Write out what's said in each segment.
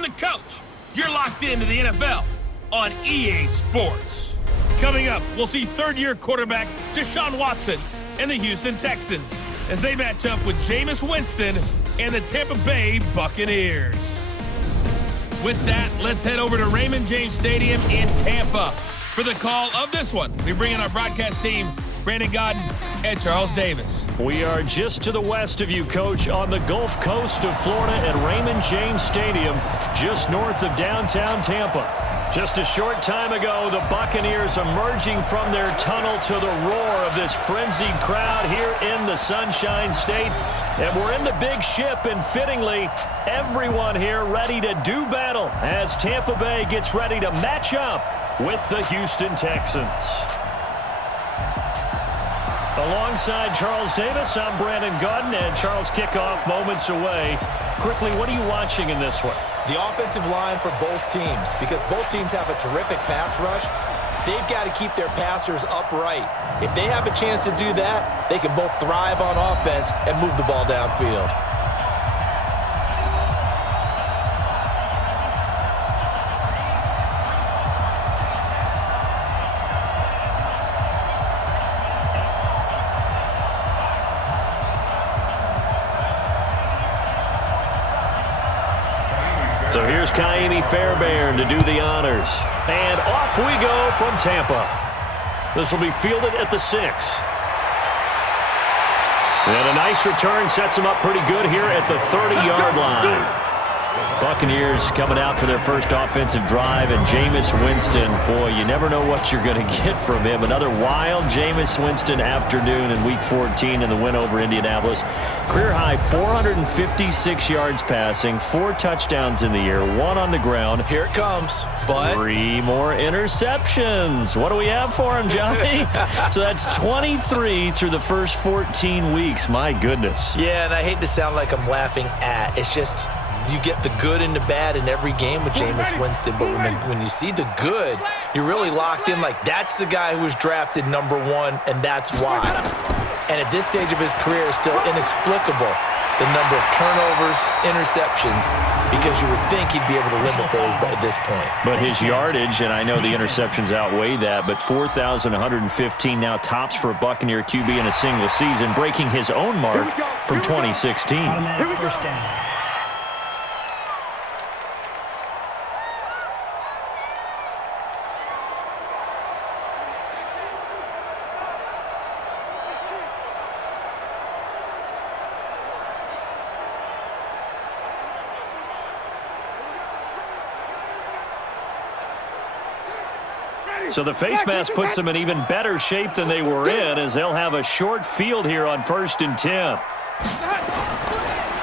I'm the coach. You're locked into the NFL on EA Sports. Coming up, we'll see third-year quarterback Deshaun Watson and the Houston Texans as they match up with Jameis Winston and the Tampa Bay Buccaneers. With that, let's head over to Raymond James Stadium in Tampa for the call of this one. We bring in our broadcast team, Brandon Godden and Charles Davis. We are just to the west of you, Coach, on the Gulf Coast of Florida at Raymond James Stadium, just north of downtown Tampa. Just a short time ago, the Buccaneers emerging from their tunnel to the roar of this frenzied crowd here in the Sunshine State. And we're in the big ship, and fittingly, everyone here ready to do battle as Tampa Bay gets ready to match up with the Houston Texans. Alongside Charles Davis, I'm Brandon Godden, and Charles, kickoff moments away. Quickly, what are you watching in this one? The offensive line for both teams, because both teams have a terrific pass rush. They've got to keep their passers upright. If they have a chance to do that, they can both thrive on offense and move the ball downfield. So here's Kaimi Fairbairn to do the honors. And off we go from Tampa. This will be fielded at the 6. And a nice return sets him up pretty good here at the 30-yard line. Buccaneers coming out for their first offensive drive, and Jameis Winston, boy, you never know what you're going to get from him. Another wild Jameis Winston afternoon in Week 14 in the win over Indianapolis. Career high 456 yards passing, 4 touchdowns in the air, 1 on the ground. Here it comes, but 3 more interceptions. What do we have for him, Johnny? So that's 23 through the first 14 weeks. My goodness. Yeah, and I hate to sound like I'm laughing at. It's just you get the good and the bad in every game with Jameis Winston, but when you see the good, you're really locked in like that's the guy who was drafted number 1, and that's why. And at this stage of his career, it's still inexplicable the number of turnovers, interceptions, because you would think he'd be able to limit those at this point. But his yardage, and I know the interceptions outweigh that, but 4,115 now tops for a Buccaneer QB in a single season, breaking his own mark from 2016. Automatic first down. So the face mask puts them in even better shape than they were in, as they'll have a short field here on 1st and 10.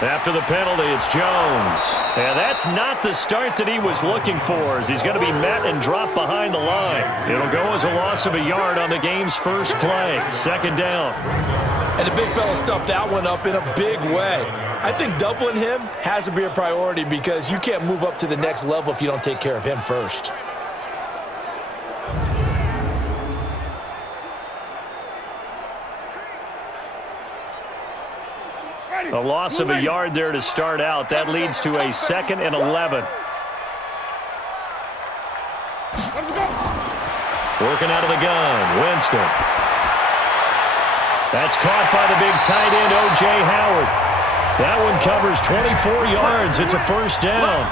After the penalty, it's Jones. And that's not the start that he was looking for, as he's going to be met and dropped behind the line. It'll go as a loss of a yard on the game's first play. 2nd down. And the big fella stuffed that one up in a big way. I think doubling him has to be a priority because you can't move up to the next level if you don't take care of him first. A loss of a yard there to start out. That leads to a 2nd and 11. Working out of the gun, Winston. That's caught by the big tight end, O.J. Howard. That one covers 24 yards. It's a 1st down.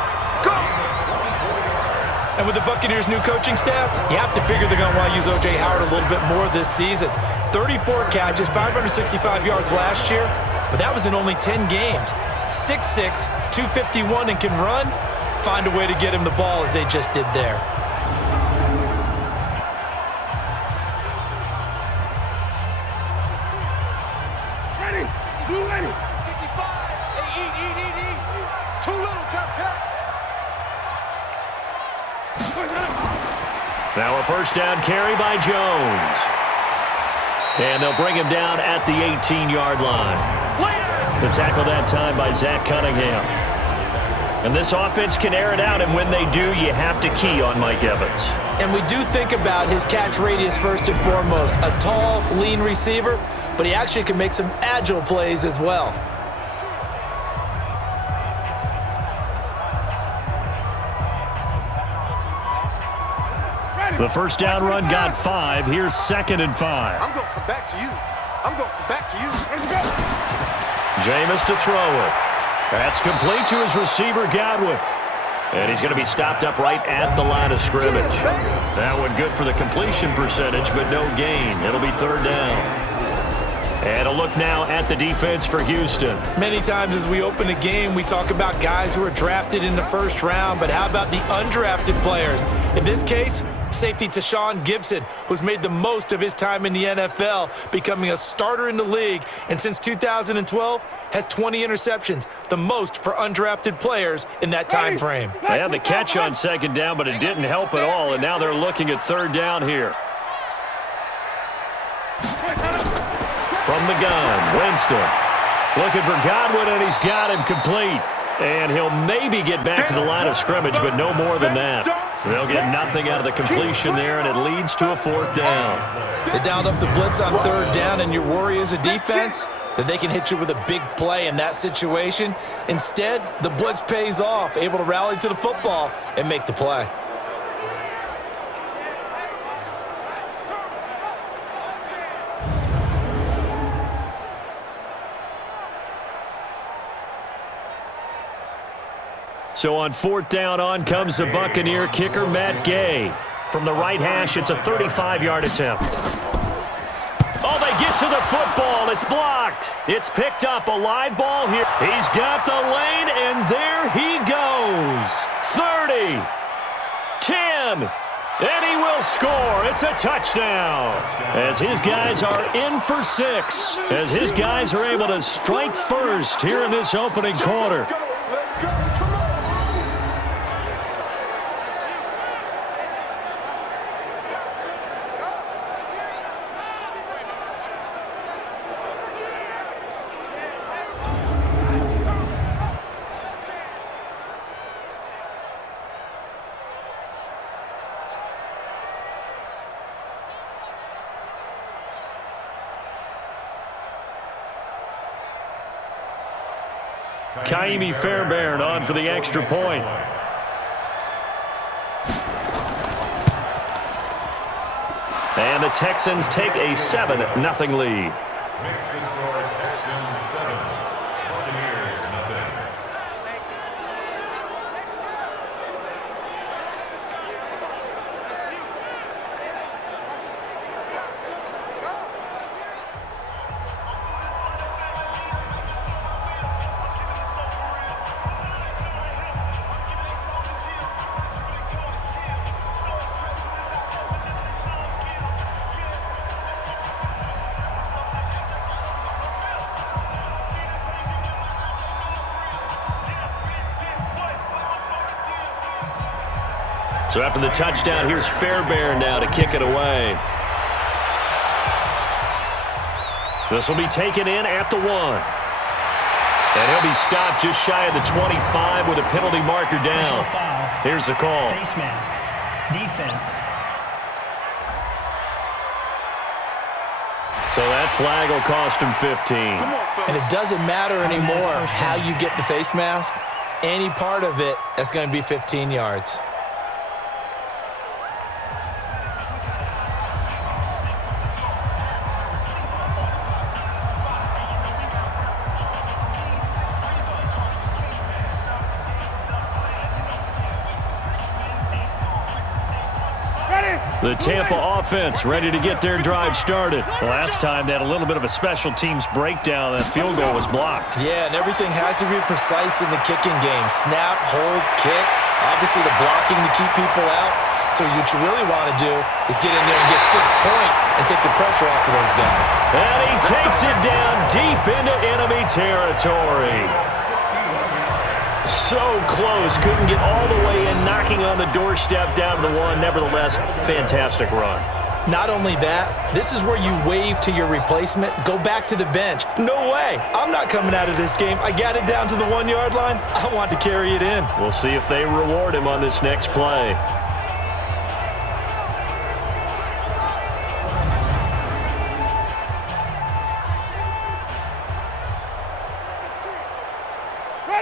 And with the Buccaneers' new coaching staff, you have to figure they're going to want to use O.J. Howard a little bit more this season. 34 catches, 565 yards last year, but that was in only 10 games. 6'6", 251, and can run. Find a way to get him the ball as they just did there. Ready, blue ready. 55, eat. Too little, cut. Now a 1st down carry by Jones. And they'll bring him down at the 18-yard line. The tackle that time by Zach Cunningham. And this offense can air it out, and when they do, you have to key on Mike Evans. And we do think about his catch radius first and foremost. A tall, lean receiver, but he actually can make some agile plays as well. The first down run got 5. Here's 2nd and 5. I'm going to come back to you. I'm going to come back to you. Jameis to throw it. That's complete to his receiver, Godwin. And he's going to be stopped up right at the line of scrimmage. That one good for the completion percentage, but no gain. It'll be 3rd down. And a look now at the defense for Houston. Many times as we open a game, we talk about guys who are drafted in the 1st round, but how about the undrafted players? In this case, safety Tashawn Gibson, who's made the most of his time in the NFL, becoming a starter in the league, and since 2012 has 20 interceptions, the most for undrafted players in that time frame. They had the catch on 2nd down, but it didn't help at all, and now they're looking at 3rd down here. From the gun, Winston looking for Godwin, and he's got him complete. And he'll maybe get back to the line of scrimmage, but no more than that. They'll get nothing out of the completion there, and it leads to a 4th down. They dialed up the blitz on 3rd down, and your worry as a defense that they can hit you with a big play in that situation. Instead, the blitz pays off, able to rally to the football and make the play. So on 4th down, on comes the Buccaneer kicker, Matt Gay. From the right hash, it's a 35-yard attempt. Oh, they get to the football. It's blocked. It's picked up. A live ball here. He's got the lane, and there he goes. 30, 10, and he will score. It's a touchdown. As his guys are in for 6. As his guys are able to strike first here in this opening quarter. Let's go. Come on. Kaimi Fairbairn on for the extra point. And the Texans take a 7-0 lead. Makes the score Texans 7, Buccaneers 0. So after the touchdown, here's Fairbairn now to kick it away. This will be taken in at the 1. And he'll be stopped just shy of the 25 with a penalty marker down. Here's the call. Face mask. Defense. So that flag will cost him 15. And it doesn't matter anymore how you get the face mask. Any part of it, that's going to be 15 yards. The Tampa offense ready to get their drive started. Last time they had a little bit of a special teams breakdown. That field goal was blocked. Yeah, and everything has to be precise in the kicking game. Snap, hold, kick. Obviously the blocking to keep people out. So what you really want to do is get in there and get 6 points and take the pressure off of those guys. And he takes it down deep into enemy territory. So close, couldn't get all the way in, knocking on the doorstep down to the 1. Nevertheless, fantastic run. Not only that, this is where you wave to your replacement, go back to the bench. No way, I'm not coming out of this game. I got it down to the 1 yard line. I want to carry it in. We'll see if they reward him on this next play.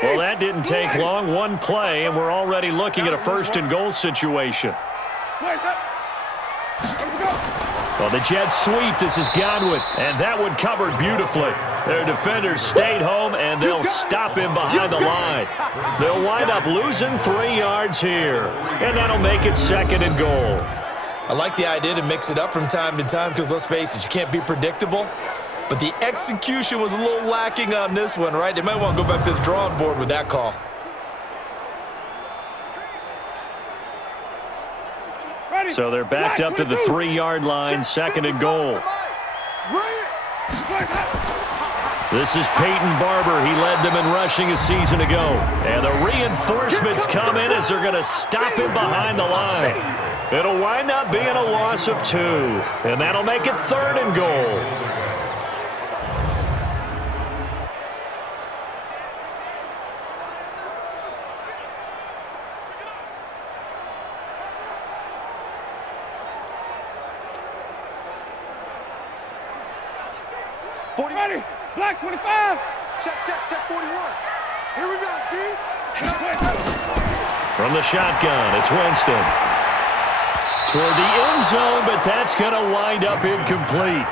Well, that didn't take long. One play, and we're already looking at a 1st and goal situation. Well, the Jets sweep. This is Godwin. And that one covered beautifully. Their defenders stayed home, and they'll stop him behind the line. They'll wind up losing 3 yards here. And that'll make it 2nd and goal. I like the idea to mix it up from time to time because, let's face it, you can't be predictable. But the execution was a little lacking on this one, right? They might want to go back to the drawing board with that call. So they're backed up to the 3-yard line, 2nd and goal. This is Peyton Barber. He led them in rushing a season ago. And the reinforcements come in as they're going to stop him behind the line. It'll wind up being a loss of 2. And that'll make it 3rd and goal. Ready, black 25. Check 41. Here we go, D. From the shotgun, it's Winston. Toward the end zone, but that's going to wind up incomplete.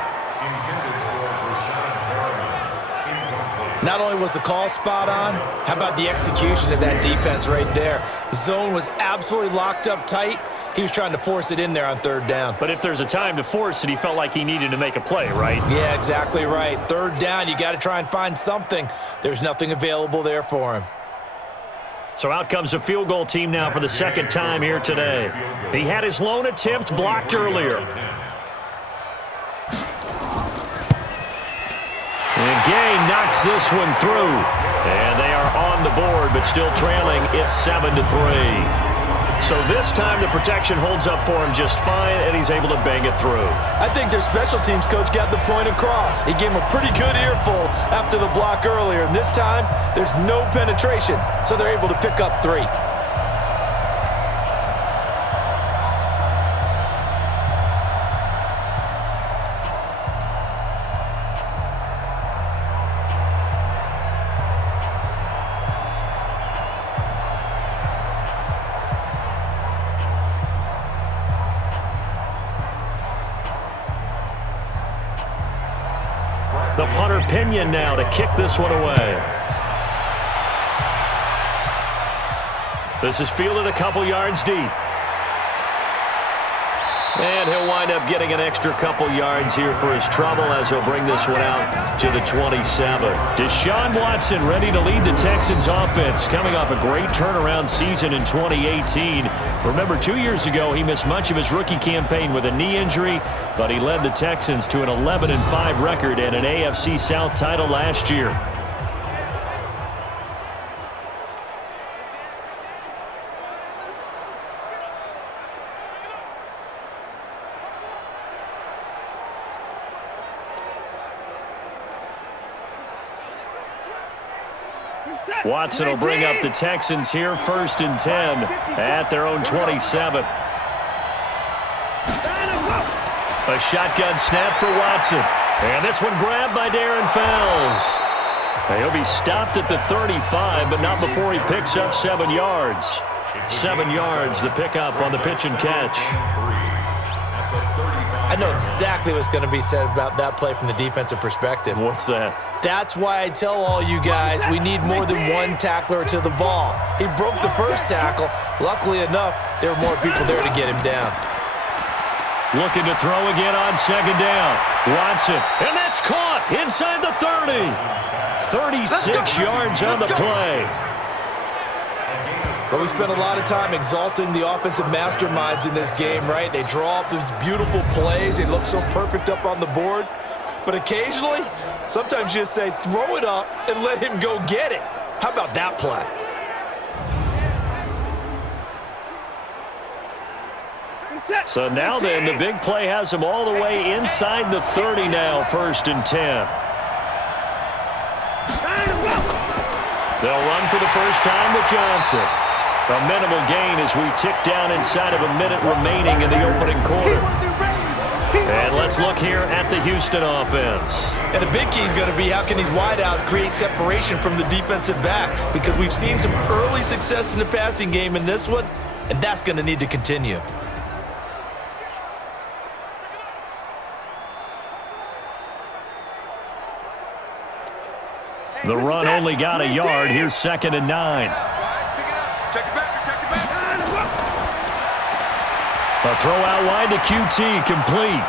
Not only was the call spot on, how about the execution of that defense right there? The zone was absolutely locked up tight. He was trying to force it in there on 3rd down. But if there's a time to force it, he felt like he needed to make a play, right? Yeah, exactly right. 3rd down, you got to try and find something. There's nothing available there for him. So out comes a field goal team now for the 2nd time here today. He had his lone attempt blocked earlier. And Gay knocks this one through. And they are on the board, but still trailing. It's 7-3. So this time the protection holds up for him just fine, and he's able to bang it through. I think their special teams coach got the point across. He gave him a pretty good earful after the block earlier, and this time there's no penetration, so they're able to pick up 3. The punter Pinion now to kick this one away. This is fielded a couple yards deep. And he'll wind up getting an extra couple yards here for his trouble as he'll bring this one out to the 27. Deshaun Watson ready to lead the Texans offense, coming off a great turnaround season in 2018. Remember, 2 years ago, he missed much of his rookie campaign with a knee injury, but he led the Texans to an 11-5 record and an AFC South title last year. Watson will bring up the Texans here 1st and 10 at their own 27. A shotgun snap for Watson. And this one grabbed by Darren Fells. He'll be stopped at the 35, but not before he picks up 7 yards. 7 yards, the pickup on the pitch and catch. I know exactly what's going to be said about that play from the defensive perspective. What's that? That's why I tell all you guys we need more than one tackler to the ball. He broke the first tackle. Luckily enough, there were more people there to get him down. Looking to throw again on 2nd down. Watson, and that's caught inside the 30. 36 yards on the play. But we spent a lot of time exalting the offensive masterminds in this game, right? They draw up these beautiful plays. They look so perfect up on the board. But occasionally, sometimes you just say, throw it up and let him go get it. How about that play? So now then, the big play has him all the way inside the 30 now, 1st and 10. They'll run for the first time with Johnson. A minimal gain as we tick down inside of a minute remaining in the opening quarter. And let's look here at the Houston offense. And a big key is going to be how can these wideouts create separation from the defensive backs, because we've seen some early success in the passing game in this one, and that's going to need to continue. The run only got a yard. Here's 2nd and 9. Check it back. A throw out wide to QT, complete.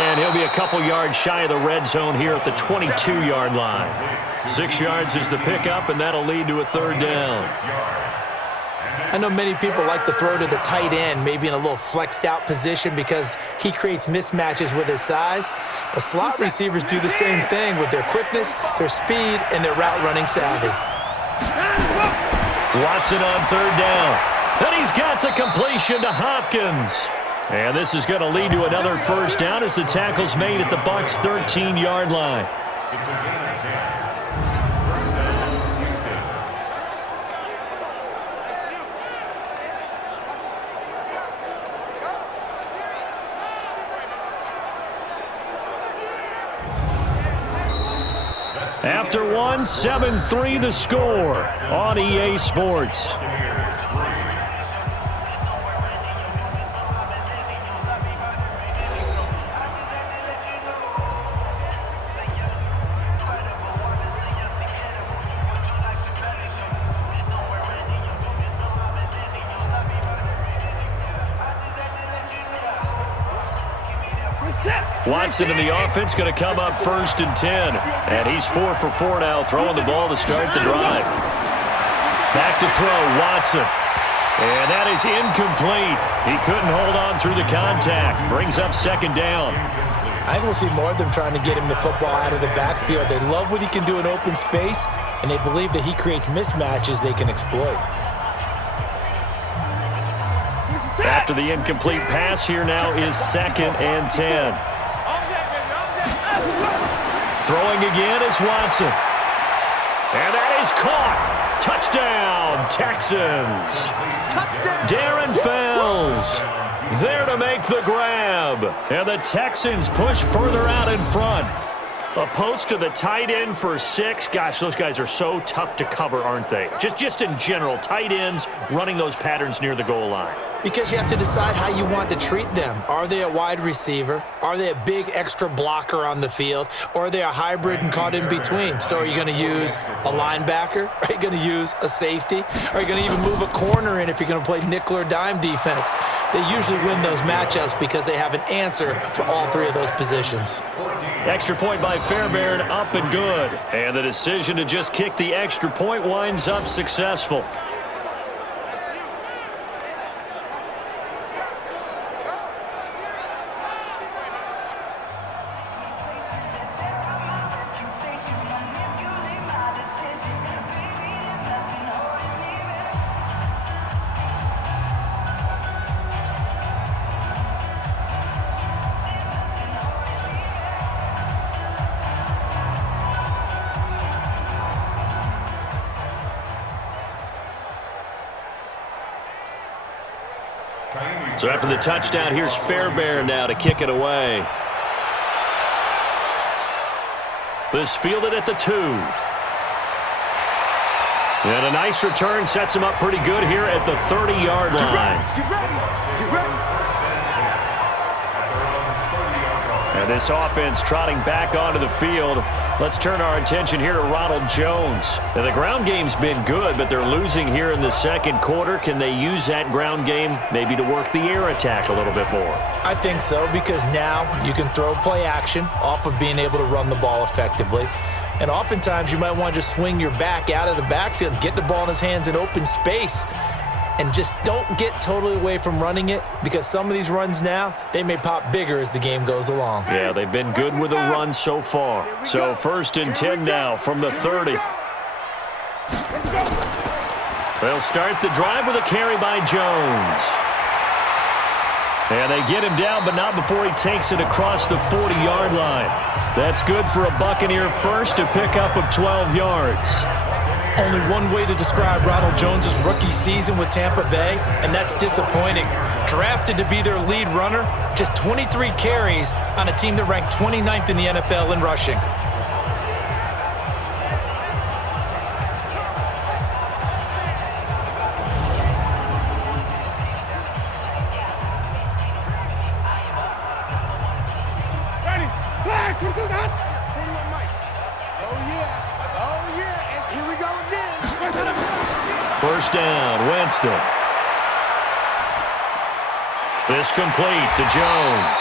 And he'll be a couple yards shy of the red zone here at the 22-yard line. 6 yards is the pickup, and that'll lead to a 3rd down. I know many people like to throw to the tight end, maybe in a little flexed out position because he creates mismatches with his size. But slot receivers do the same thing with their quickness, their speed, and their route running savvy. Watson on 3rd down. And he's got the completion to Hopkins. And this is going to lead to another 1st down as the tackle's made at the Bucs' 13-yard line. It's a gain of 10. After 1, 7-3 the score on EA Sports. Watson in the offense going to come up 1st and 10. And he's 4 for 4 now, throwing the ball to start the drive. Back to throw, Watson. And that is incomplete. He couldn't hold on through the contact. Brings up 2nd down. I think we'll see more of them trying to get him the football out of the backfield. They love what he can do in open space, and they believe that he creates mismatches they can exploit. After the incomplete pass, here now is 2nd and 10. Throwing again is Watson. And that is caught. Touchdown, Texans. Darren Fells there to make the grab. And the Texans push further out in front. A post to the tight end for 6. Gosh, those guys are so tough to cover, aren't they? Just in general, tight ends running those patterns near the goal line. Because you have to decide how you want to treat them. Are they a wide receiver? Are they a big extra blocker on the field? Or are they a hybrid and caught in between? So are you going to use a linebacker? Are you going to use a safety? Are you going to even move a corner in if you're going to play nickel or dime defense? They usually win those matchups because they have an answer for all 3 of those positions. Extra point by Fairbairn, up and good. And the decision to just kick the extra point winds up successful. So after the touchdown, here's Fairbairn now to kick it away. This fielded at the 2. And a nice return sets him up pretty good here at the 30-yard line. And this offense trotting back onto the field. Let's turn our attention here to Ronald Jones. Now, the ground game's been good, but they're losing here in the 2nd quarter. Can they use that ground game maybe to work the air attack a little bit more? I think so, because now you can throw play action off of being able to run the ball effectively. And oftentimes you might want to just swing your back out of the backfield and get the ball in his hands in open space. And just don't get totally away from running it, because some of these runs now, they may pop bigger as the game goes along. Yeah, they've been good with the run so far. So 1st and 10 now from the 30. They'll start the drive with a carry by Jones. And they get him down, but not before he takes it across the 40-yard line. That's good for a Buccaneer first, a pickup of 12 yards. Only one way to describe Ronald Jones' rookie season with Tampa Bay, and that's disappointing. Drafted to be their lead runner, just 23 carries on a team that ranked 29th in the NFL in rushing. Ready, flash, 21 Mike. Oh yeah, First down, Winston. This complete to Jones.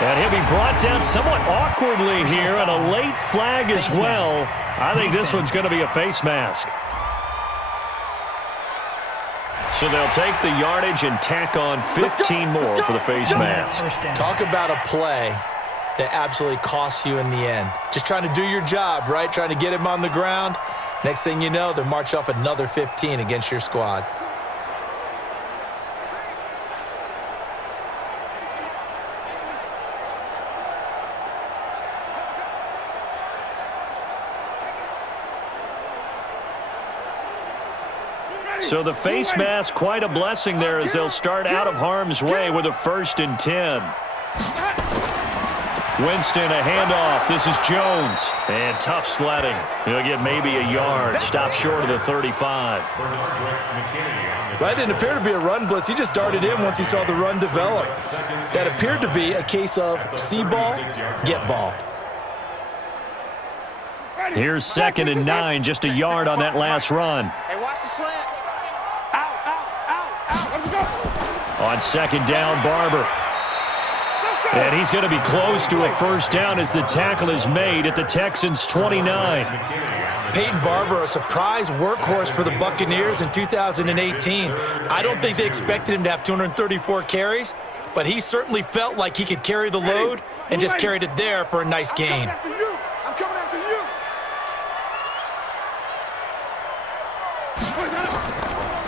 And he'll be brought down somewhat awkwardly here, and a late flag as well. I think this one's going to be a face mask. So they'll take the yardage and tack on 15 more for the face mask. Talk about a play that absolutely costs you in the end. Just trying to do your job, right? Trying to get him on the ground. Next thing you know, they're march off another 15 against your squad. So the face mask, quite a blessing there as they'll start out of harm's way with a 1st and 10. Winston, a handoff. This is Jones. And tough sledding. He'll get maybe a yard. Stop short of the 35. That didn't appear to be a run blitz. He just darted in once he saw the run develop. That appeared to be a case of see ball, get ball. Here's 2nd and 9, just a yard on that last run. Hey, watch the slant. Out. Let's go. On 2nd down, Barber. And he's going to be close to a first down as the tackle is made at the Texans' 29. Peyton Barber, a surprise workhorse for the Buccaneers in 2018. I don't think they expected him to have 234 carries, but he certainly felt like he could carry the load and just carried it there for a nice gain. I'm coming after you.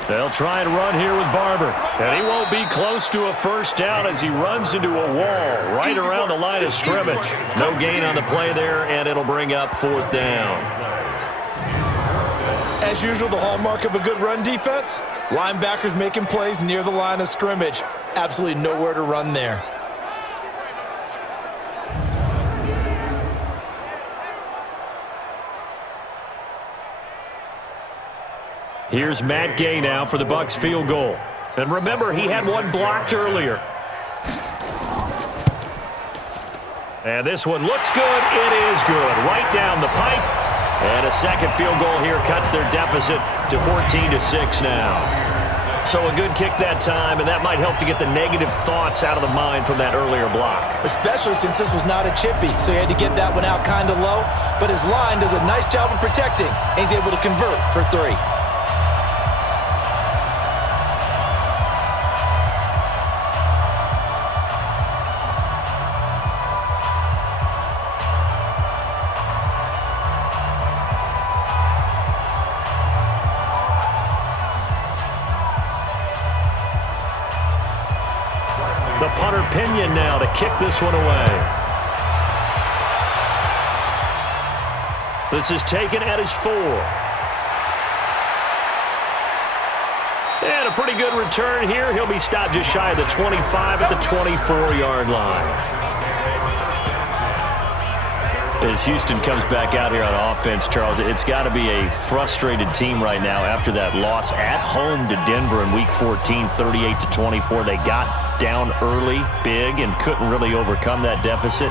They'll try and run here with Barber. And he won't be close to a first down as he runs into a wall right around the line of scrimmage. No gain on the play there, and it'll bring up 4th down. As usual, the hallmark of a good run defense, linebackers making plays near the line of scrimmage. Absolutely nowhere to run there. Here's Matt Gay now for the Bucs field goal. And remember, he had one blocked earlier. And this one looks good. It is good. Right down the pipe. And a second field goal here cuts their deficit to 14-6 now. So a good kick that time, and that might help to get the negative thoughts out of the mind from that earlier block. Especially since this was not a chippy, so he had to get that one out kind of low. But his line does a nice job of protecting, and he's able to convert for 3. The punter Pinion now to kick this one away. This is taken at his 4. And a pretty good return here. He'll be stopped just shy of the 25 at the 24-yard line. As Houston comes back out here on offense, Charles, it's got to be a frustrated team right now after that loss at home to Denver in Week 14, 38-24. They got down early, big, and couldn't really overcome that deficit.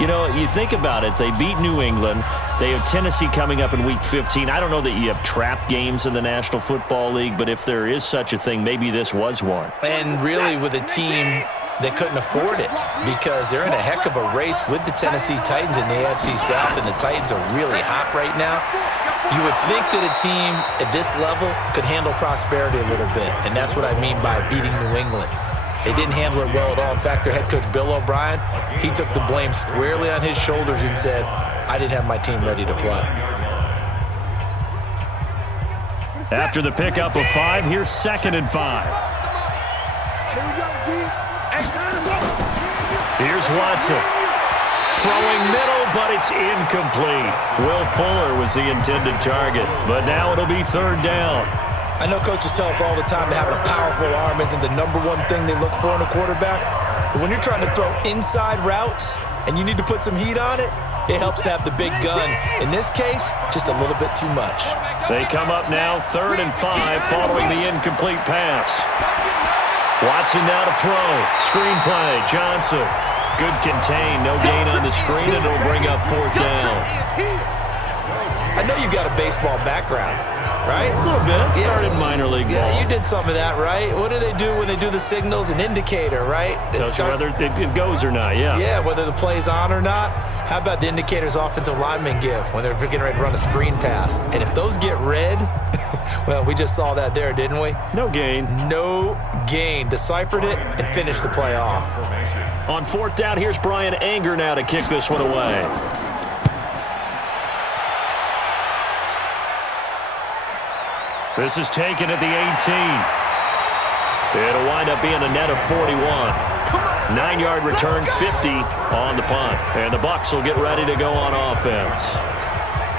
You know, you think about it, they beat New England. They have Tennessee coming up in Week 15. I don't know that you have trap games in the National Football League, but if there is such a thing, maybe this was one. And really with a team that couldn't afford it because they're in a heck of a race with the Tennessee Titans in the AFC South, and the Titans are really hot right now. You would think that a team at this level could handle prosperity a little bit, and that's what I mean by beating New England. They didn't handle it well at all. In fact, their head coach, Bill O'Brien, he took the blame squarely on his shoulders and said, I didn't have my team ready to play. After the pickup of 5, here's 2nd and 5. Here we go, D. Hey, time to go. Here's Watson. Throwing middle, but it's incomplete. Will Fuller was the intended target, but now it'll be 3rd down. I know coaches tell us all the time that having a powerful arm isn't the #1 thing they look for in a quarterback. But when you're trying to throw inside routes and you need to put some heat on it, it helps to have the big gun. In this case, just a little bit too much. They come up now 3rd and 5 following the incomplete pass. Watson now to throw. Screen play, Johnson. Good contain, no gain on the screen, and it'll bring up 4th down. I know you got a baseball background. right? A little bit. Started minor league ball. Yeah, you did some of that, right? What do they do when they do the signals? An indicator, right? Tells you whether it goes or not, yeah. Yeah, whether the play's on or not. How about the indicators offensive linemen give when they're getting ready to run a screen pass? And if those get red, well, we just saw that there, didn't we? No gain. No gain. Deciphered it and finished the play off. On fourth down, here's Brian Anger now to kick this one away. This is taken at the 18. It'll wind up being a net of 41. 9-yard return, 50 on the punt. And the Bucs will get ready to go on offense.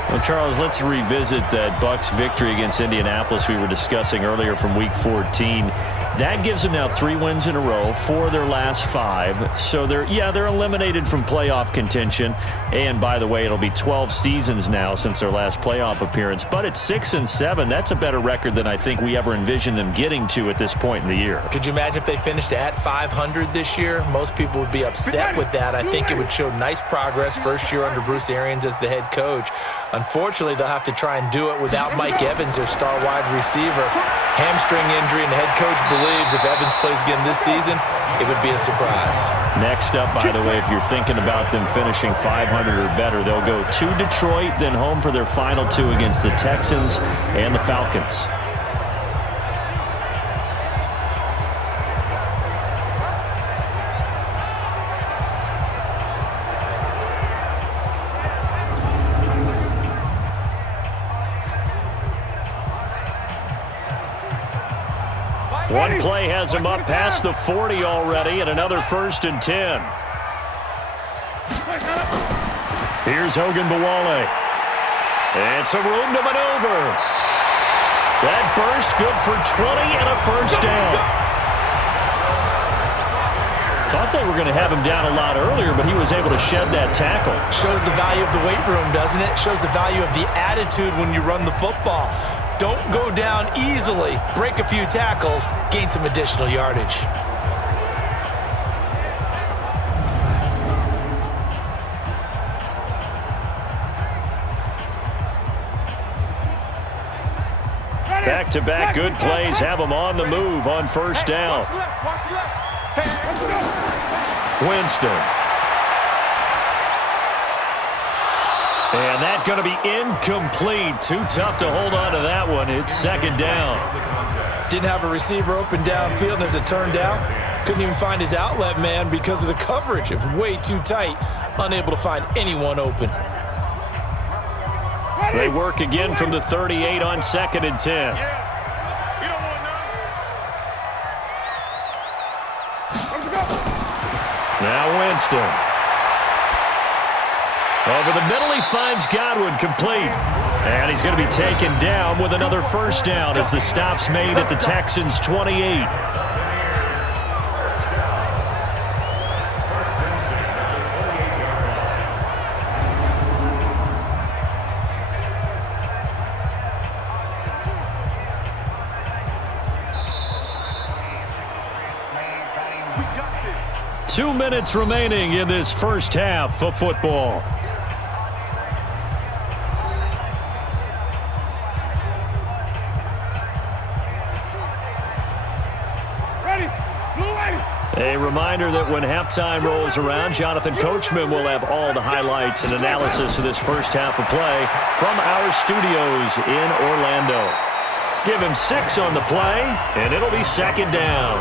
Well, Charles, let's revisit that Bucs victory against Indianapolis we were discussing earlier from Week 14. That gives them now 3 wins in a row, 4 of their last 5. So they're eliminated from playoff contention. And by the way, it'll be 12 seasons now since their last playoff appearance. But at 6-7, that's a better record than I think we ever envisioned them getting to at this point in the year. Could you imagine if they finished at 500 this year? Most people would be upset with that. I think it would show nice progress first year under Bruce Arians as the head coach. Unfortunately, they'll have to try and do it without Mike Evans, their star wide receiver. Hamstring injury, and the head coach believes if Evans plays again this season, it would be a surprise. Next up, by the way, if you're thinking about them finishing 500 or better, they'll go to Detroit, then home for their final 2 against the Texans and the Falcons. One play has him up past the 40 already, and another 1st and 10. Here's Hogan Bawale. And some room to maneuver. That burst good for 20 and a 1st down. Thought they were going to have him down a lot earlier, but he was able to shed that tackle. Shows the value of the weight room, doesn't it? Shows the value of the attitude when you run the football. Don't go down easily. Break a few tackles. Gain some additional yardage. Back-to-back good plays have them on the move on 1st down. Winston. And that's going to be incomplete. Too tough to hold on to that one. It's 2nd down. Didn't have a receiver open downfield, and as it turned out, couldn't even find his outlet man because of the coverage. It was way too tight, unable to find anyone open. They work again from the 38 on 2nd and 10. Now Winston. Over the middle, he finds Godwin complete. And he's going to be taken down with another 1st down as the stop's made at the Texans' 28. Two minutes remaining in this first half of football. A reminder that when halftime rolls around, Jonathan Coachman will have all the highlights and analysis of this first half of play from our studios in Orlando. Give him 6 on the play, and it'll be 2nd down.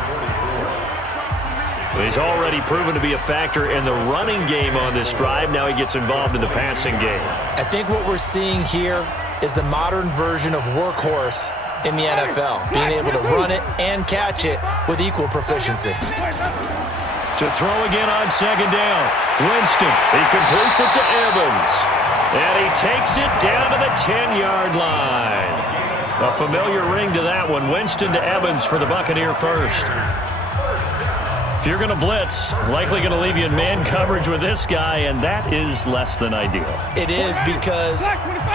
He's already proven to be a factor in the running game on this drive. Now he gets involved in the passing game. I think what we're seeing here is the modern version of workhorse in the NFL, being able to run it and catch it with equal proficiency. To throw again on 2nd down. Winston, he completes it to Evans. And he takes it down to the 10-yard line. A familiar ring to that one. Winston to Evans for the Buccaneer first. If you're going to blitz, likely going to leave you in man coverage with this guy, and that is less than ideal. It is, because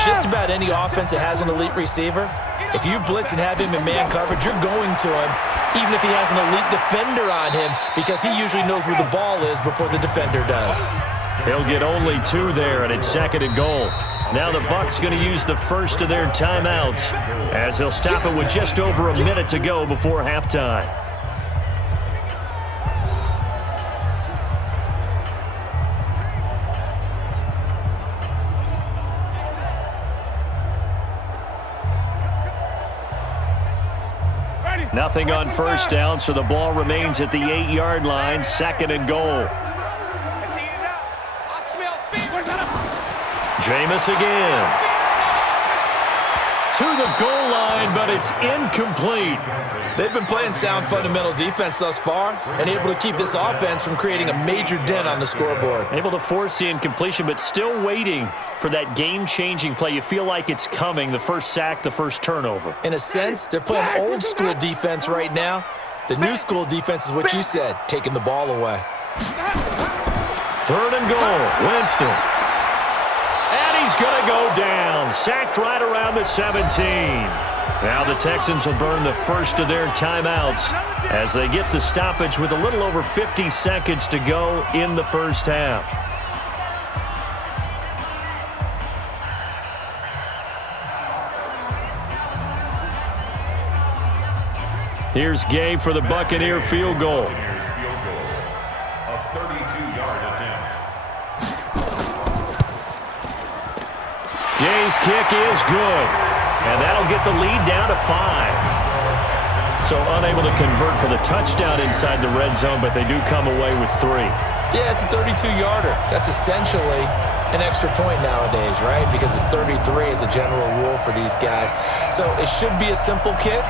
just about any offense that has an elite receiver, if you blitz and have him in man coverage, you're going to him, even if he has an elite defender on him, because he usually knows where the ball is before the defender does. He'll get only 2 there, and it's 2nd and goal. Now the Bucs going to use the first of their timeouts as they'll stop it with just over a minute to go before halftime. Nothing on first down, so the ball remains at the 8-yard line, 2nd and goal. Jameis again. To the goal line, but it's incomplete. They've been playing sound fundamental defense thus far and able to keep this offense from creating a major dent on the scoreboard. Able to force the incompletion, but still waiting for that game-changing play. You feel like it's coming, the first sack, the first turnover. In a sense, they're playing old-school defense right now. The new-school defense is what you said, taking the ball away. 3rd and goal, Winston. And he's going to go down, sacked right around the 17. Now the Texans will burn the first of their timeouts as they get the stoppage with a little over 50 seconds to go in the first half. Here's Gabe for the Buccaneer field goal. A 32-yard attempt. Gay's kick is good, and that'll get the lead down to 5. So unable to convert for the touchdown inside the red zone, but they do come away with 3. Yeah, it's a 32-yarder. That's essentially an extra point nowadays, right? Because it's 33 as a general rule for these guys. So it should be a simple kick.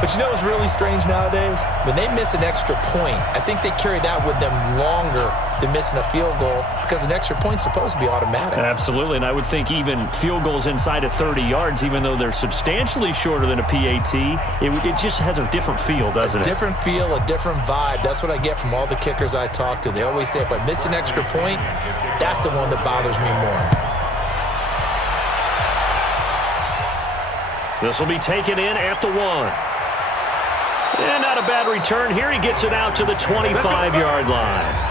But you know what's really strange nowadays? When they miss an extra point, I think they carry that with them longer than missing a field goal because an extra point's supposed to be automatic. Absolutely, and I would think even field goals inside of 30 yards, even though they're substantially shorter than a PAT, it just has a different feel, doesn't it? A different feel, a different vibe. That's what I get from all the kickers I talk to. They always say if I miss an extra point, that's the one that bothers me more. This will be taken in at the 1. And not a bad return here. He gets it out to the 25-yard line.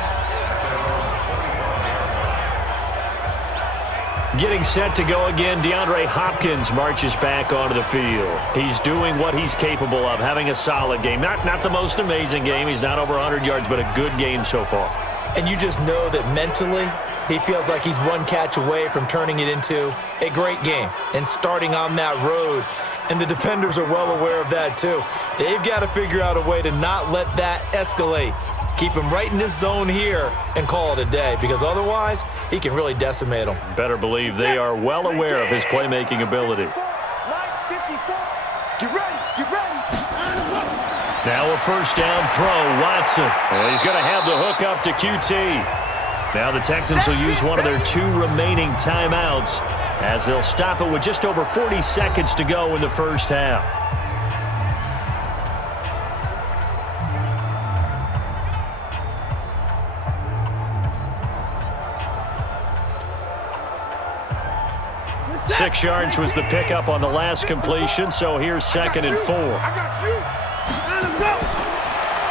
Getting set to go again, DeAndre Hopkins marches back onto the field. He's doing what he's capable of, having a solid game. Not the most amazing game. He's not over 100 yards, but a good game so far. And you just know that mentally, he feels like he's one catch away from turning it into a great game and starting on that road. And the defenders are well aware of that, too. They've got to figure out a way to not let that escalate. Keep him right in this zone here and call it a day, because otherwise, he can really decimate them. Better believe they are well aware of his playmaking ability. Now a first down throw, Watson. Well, he's going to have the hook up to QT. Now the Texans will use one of their 2 remaining timeouts as they'll stop it with just over 40 seconds to go in the first half. Six yards was the pickup on the last completion, so here's 2nd and 4.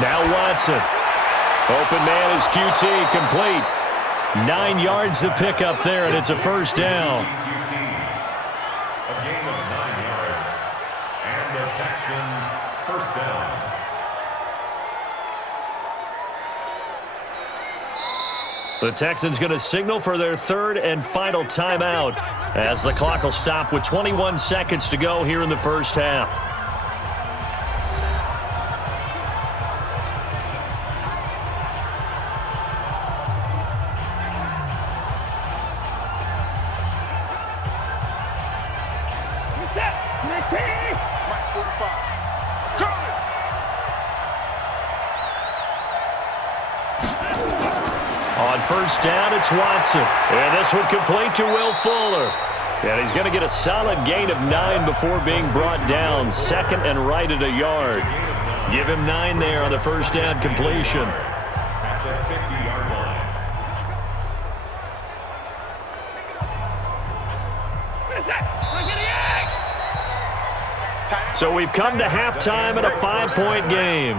Now Watson. Open man is QT, complete. 9 yards the pickup there, and it's a first down. A gain of 9 yards. And the Texans first down. The Texans going to signal for their 3rd and final timeout as the clock will stop with 21 seconds to go here in the first half. On first down, it's Watson. And this one complete to Will Fuller. And he's going to get a solid gain of 9 before being brought down. 2nd and right at a yard. Give him 9 there on the first down completion. At the 50-yard line. So we've come to halftime in a 5-point game.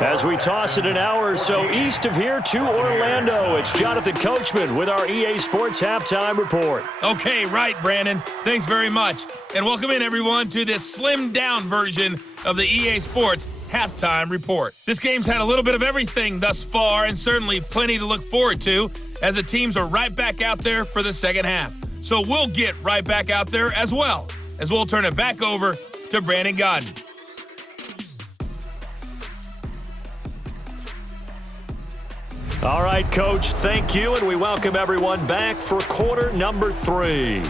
As we toss it an hour or so east of here to Orlando, it's Jonathan Coachman with our EA Sports Halftime Report. Okay, right, Brandon. Thanks very much. And welcome in, everyone, to this slimmed-down version of the EA Sports Halftime Report. This game's had a little bit of everything thus far, and certainly plenty to look forward to, as the teams are right back out there for the second half. So we'll get right back out there as well, as we'll turn it back over to Brandon Godden. All right, Coach, thank you, and we welcome everyone back for quarter number 3.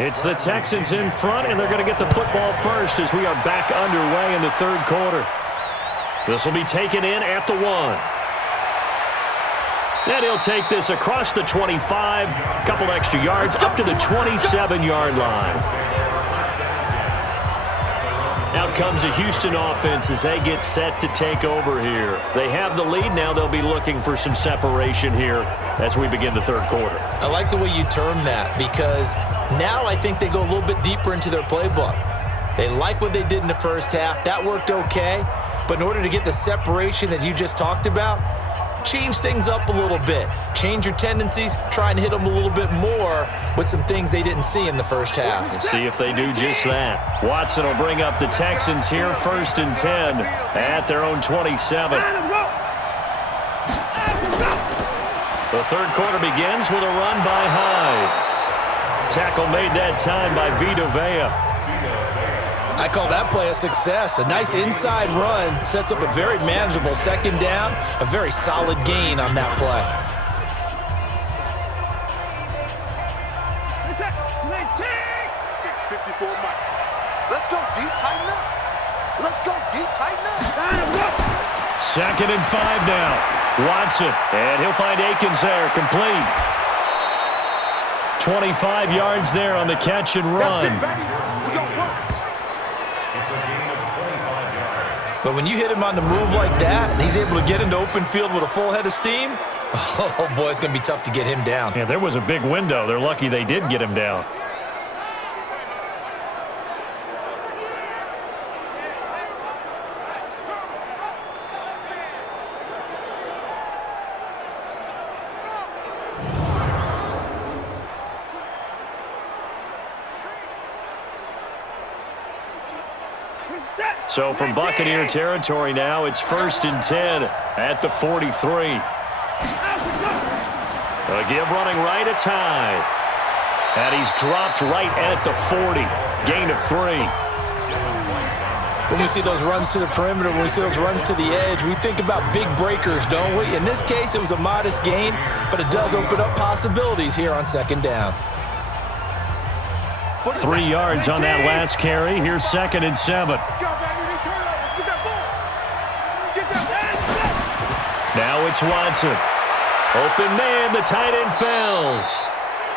It's the Texans in front, and they're going to get the football first as we are back underway in the third quarter. This will be taken in at the 1. And he'll take this across the 25, a couple extra yards, up to the 27-yard line. Out comes the Houston offense as they get set to take over here. They have the lead. Now they'll be looking for some separation here as we begin the third quarter. I like the way you term that, because now I think they go a little bit deeper into their playbook. They like what they did in the first half. That worked okay. But in order to get the separation that you just talked about, change things up a little bit. Change your tendencies. Try and hit them a little bit more with some things they didn't see in the first half. We'll see if they do just that. Watson will bring up the Texans here, 1st and 10 at their own 27. The third quarter begins with a run by Hyde. Tackle made that time by Vita Vea. I call that play a success. A nice inside run sets up a very manageable second down, a very solid gain on that play. Let's go deep, tighten up. Let's go deep, tighten up. 2nd and 5 now. Watson, and he'll find Akins there, complete. 25 yards there on the catch and run. But when you hit him on the move like that, and he's able to get into open field with a full head of steam, oh boy, it's going to be tough to get him down. Yeah, there was a big window. They're lucky they did get him down. So from Buccaneer territory now, it's 1st and 10 at the 43. A give running right, it's Hyde. And he's dropped right at the 40. Gain of 3. When we see those runs to the perimeter, when we see those runs to the edge, we think about big breakers, don't we? In this case, it was a modest gain, but it does open up possibilities here on 2nd down. 3 yards on that last carry. Here's 2nd and 7. Now it's Watson. Open man, the tight end fails.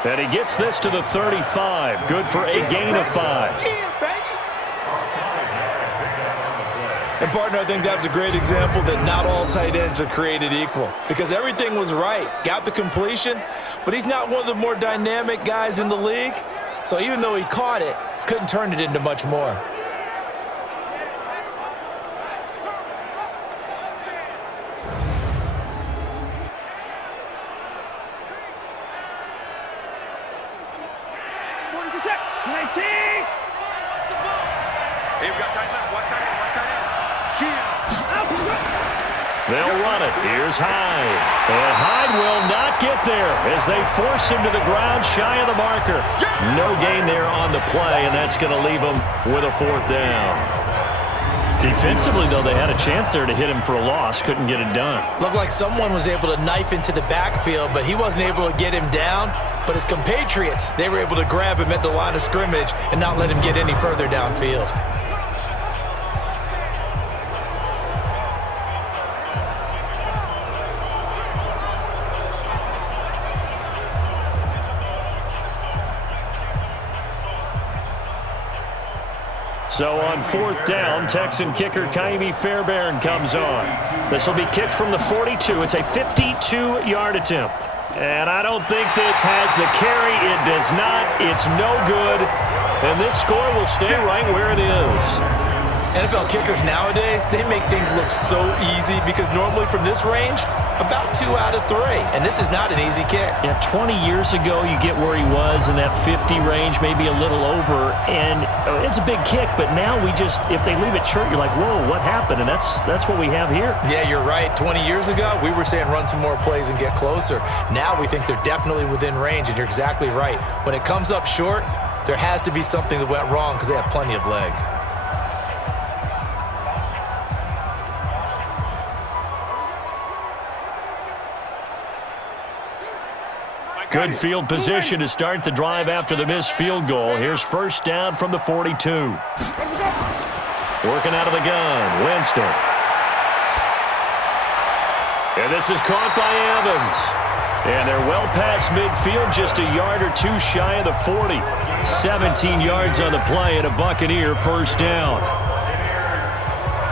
And he gets this to the 35. Good for a gain of 5. And, partner, I think that was a great example that not all tight ends are created equal, because everything was right. Got the completion, but he's not one of the more dynamic guys in the league. So even though he caught it, couldn't turn it into much more. They'll run it. Here's Hyde. And Hyde will not get there as they force him to the ground shy of the marker. No gain there on the play, and that's going to leave him with a 4th down. Defensively, though, they had a chance there to hit him for a loss. Couldn't get it done. Looked like someone was able to knife into the backfield, but he wasn't able to get him down. But his compatriots, they were able to grab him at the line of scrimmage and not let him get any further downfield. So on fourth down, Texan kicker Kaimi Fairbairn comes on. This will be kicked from the 42. It's a 52-yard attempt. And I don't think this has the carry. It does not. It's no good. And this score will stay right where it is. NFL kickers nowadays, they make things look so easy because normally from this range, about 2 out of 3. And this is not an easy kick. Yeah, 20 years ago, you get where he was in that 50 range, maybe a little over. And it's a big kick, but now we just, if they leave it short, you're like, whoa, what happened? And that's what we have here. Yeah, you're right. 20 years ago, we were saying run some more plays and get closer. Now we think they're definitely within range, and you're exactly right. When it comes up short, there has to be something that went wrong because they have plenty of leg. Good field position to start the drive after the missed field goal. Here's first down from the 42. Working out of the gun, Winston. And this is caught by Evans. And they're well past midfield, just a yard or two shy of the 40. 17 yards on the play and a Buccaneer first down.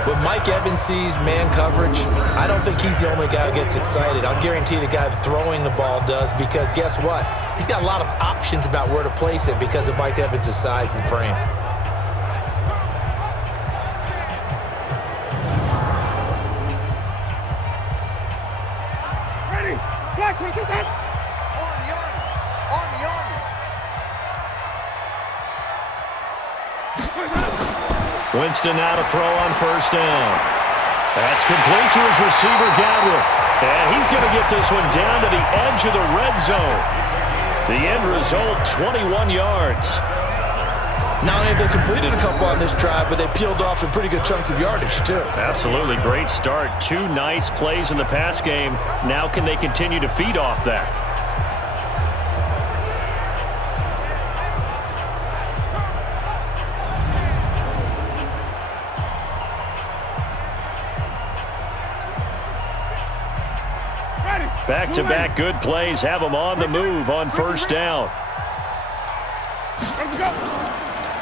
When Mike Evans sees man coverage, I don't think he's the only guy who gets excited. I'll guarantee the guy throwing the ball does, because guess what? He's got a lot of options about where to place it because of Mike Evans' size and frame. Ready? Black, what is that? Army, army, army, army. Winston now to throw on first down. That's complete to his receiver, Godwin. And he's going to get this one down to the edge of the red zone. The end result, 21 yards. Not only have they completed a couple on this drive, but they peeled off some pretty good chunks of yardage, too. Absolutely. Great start. 2 nice plays in the pass game. Now can they continue to feed off that? Back-to-back good plays have them on the move on first down.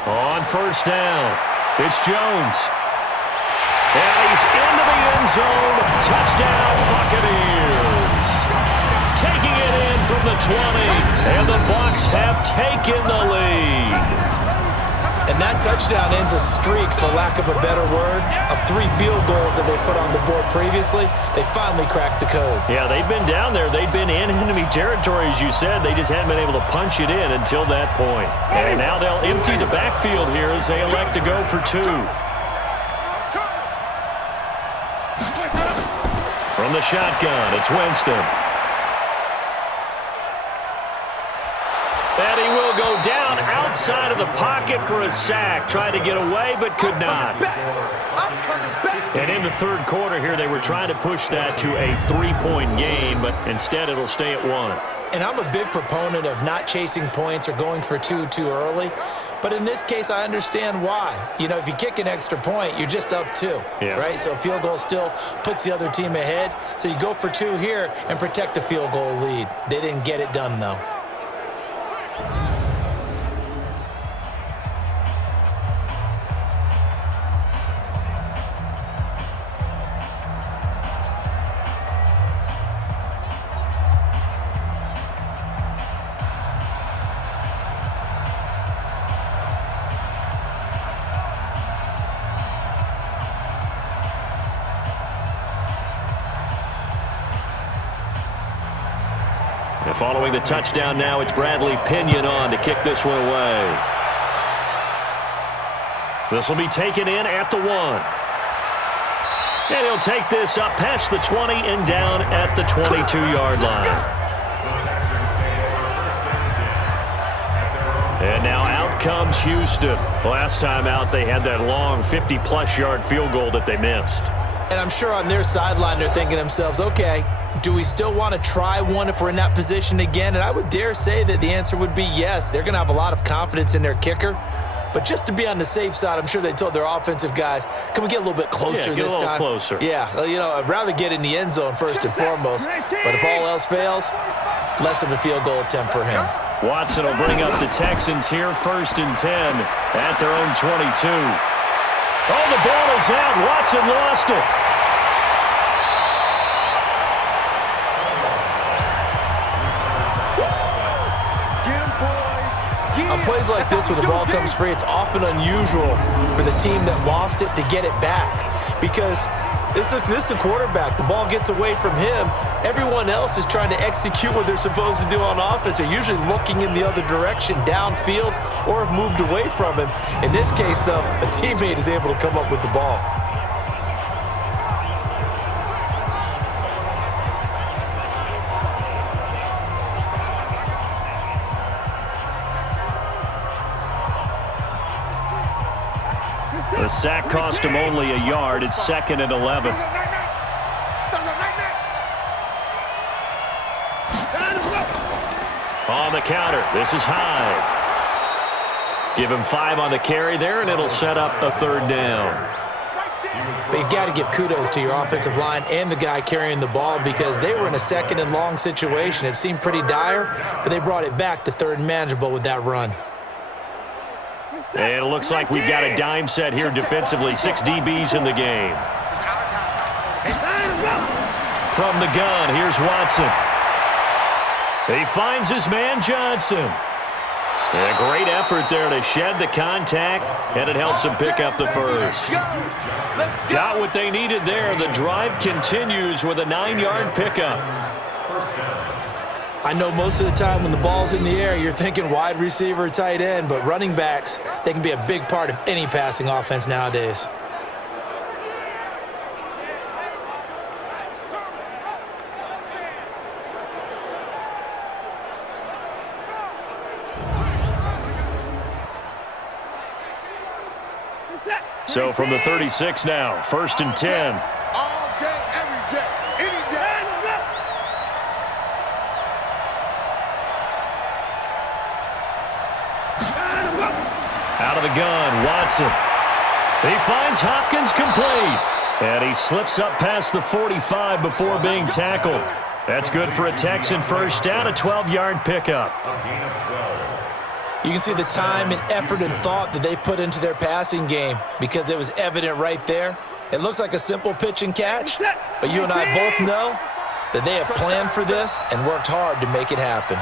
On first down, it's Jones. And he's into the end zone. Touchdown, Buccaneers. Taking it in from the 20. And the Bucs have taken the lead. And that touchdown ends a streak, for lack of a better word, of 3 field goals that they put on the board previously. They finally cracked the code. Yeah, they've been down there. They've been in enemy territory, as you said. They just hadn't been able to punch it in until that point. And now they'll empty the backfield here as they elect to go for 2. From the shotgun, it's Winston. And he will go down outside of the pocket for a sack. Tried to get away, but could not. And in the third quarter here, they were trying to push that to a 3-point game, but instead it'll stay at 1. And I'm a big proponent of not chasing points or going for 2 too early. But in this case, I understand why. You know, if you kick an extra point, you're just up 2, right? So a field goal still puts the other team ahead. So you go for 2 here and protect the field goal lead. They didn't get it done, though. And following the touchdown now, it's Bradley Pinion on to kick this one away. This will be taken in at the 1. And he'll take this up past the 20 and down at the 22-yard line. And now out comes Houston. Last time out, they had that long 50-plus yard field goal that they missed. And I'm sure on their sideline, they're thinking to themselves, okay, do we still want to try one if we're in that position again? And I would dare say that the answer would be yes. They're going to have a lot of confidence in their kicker. But just to be on the safe side, I'm sure they told their offensive guys, can we get a little bit closer this time? Closer. Yeah, I'd rather get in the end zone first and foremost. But if all else fails, less of a field goal attempt for him. Watson will bring up the Texans here, 1st and 10 at their own 22. Oh, the ball is out. Watson lost it. On plays like this, when the ball comes free, it's often unusual for the team that lost it to get it back. Because this is the quarterback. The ball gets away from him. Everyone else is trying to execute what they're supposed to do on offense. They're usually looking in the other direction, downfield, or have moved away from him. In this case, though, a teammate is able to come up with the ball. The sack cost him only a yard. It's 2nd and 11. On the counter, this is Hyde. Give him 5 on the carry there, and it'll set up a 3rd down. But you got to give kudos to your offensive line and the guy carrying the ball because they were in a 2nd and long situation. It seemed pretty dire, but they brought it back to 3rd and manageable with that run. And it looks like we've got a dime set here defensively. 6 DBs in the game. From the gun, here's Watson. He finds his man Johnson. And a great effort there to shed the contact, and it helps him pick up the first. Got what they needed there. The drive continues with a 9-yard pickup. I know most of the time when the ball's in the air, you're thinking wide receiver, tight end, but running backs, they can be a big part of any passing offense nowadays. So from the 36 now, 1st and 10. All day, every day, any day. Out of the gun, Watson. He finds Hopkins complete. And he slips up past the 45 before being tackled. That's good for a Texan first down, a 12-yard pickup. You can see the time and effort and thought that they've put into their passing game because it was evident right there. It looks like a simple pitch and catch, but you and I both know that they have planned for this and worked hard to make it happen.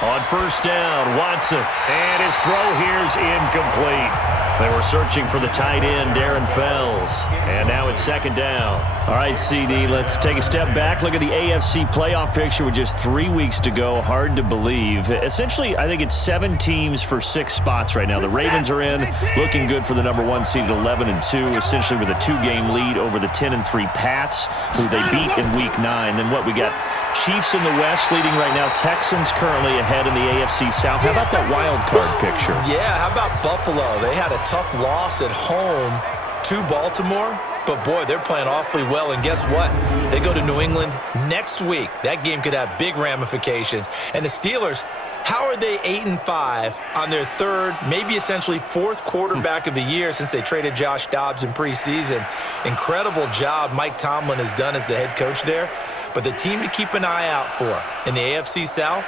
On first down, Watson, and his throw here's incomplete. They were searching for the tight end, Darren Fells, and now it's 2nd down. All right, CD, let's take a step back. Look at the AFC playoff picture with just 3 weeks to go. Hard to believe. Essentially, I think it's 7 teams for 6 spots right now. The Ravens are in, looking good for the number 1 seed at 11-2, essentially with a 2-game lead over the 10-3 Pats, who they beat in Week 9. Then what we got? Chiefs in the West leading right now. Texans currently ahead in the AFC South. How about that wild card picture? Yeah, how about Buffalo? They had a tough loss at home to Baltimore, but boy, they're playing awfully well. And guess what? They go to New England next week. That game could have big ramifications. And the Steelers, how are they 8-5 on their 3rd, maybe essentially 4th quarterback of the year since they traded Josh Dobbs in preseason? Incredible job Mike Tomlin has done as the head coach there. But the team to keep an eye out for in the AFC South,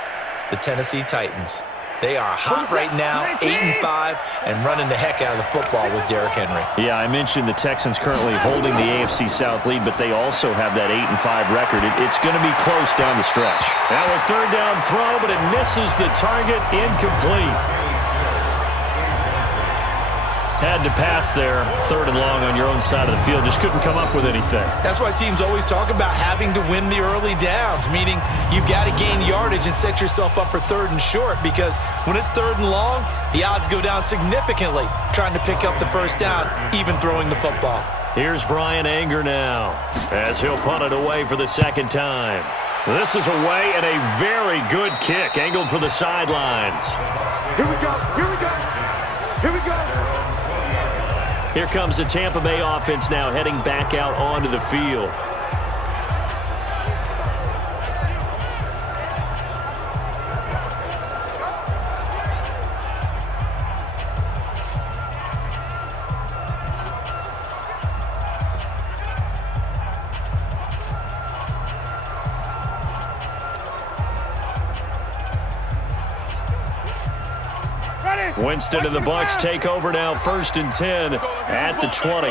the Tennessee Titans. They are hot right now, 8-5, and running the heck out of the football with Derrick Henry. Yeah, I mentioned the Texans currently holding the AFC South lead, but they also have that 8-5 record. It's going to be close down the stretch. Now a 3rd down throw, but it misses the target, incomplete. Had to pass there, 3rd and long on your own side of the field. Just couldn't come up with anything. That's why teams always talk about having to win the early downs, meaning you've got to gain yardage and set yourself up for 3rd and short, because when it's 3rd and long, the odds go down significantly trying to pick up the first down, even throwing the football. Here's Brian Anger now as he'll punt it away for the 2nd time. This is away and a very good kick, angled for the sidelines. Here we go. Here we go. Here we go. Here comes the Tampa Bay offense now heading back out onto the field. Winston and the Bucs take over now, 1st and 10 at the 20.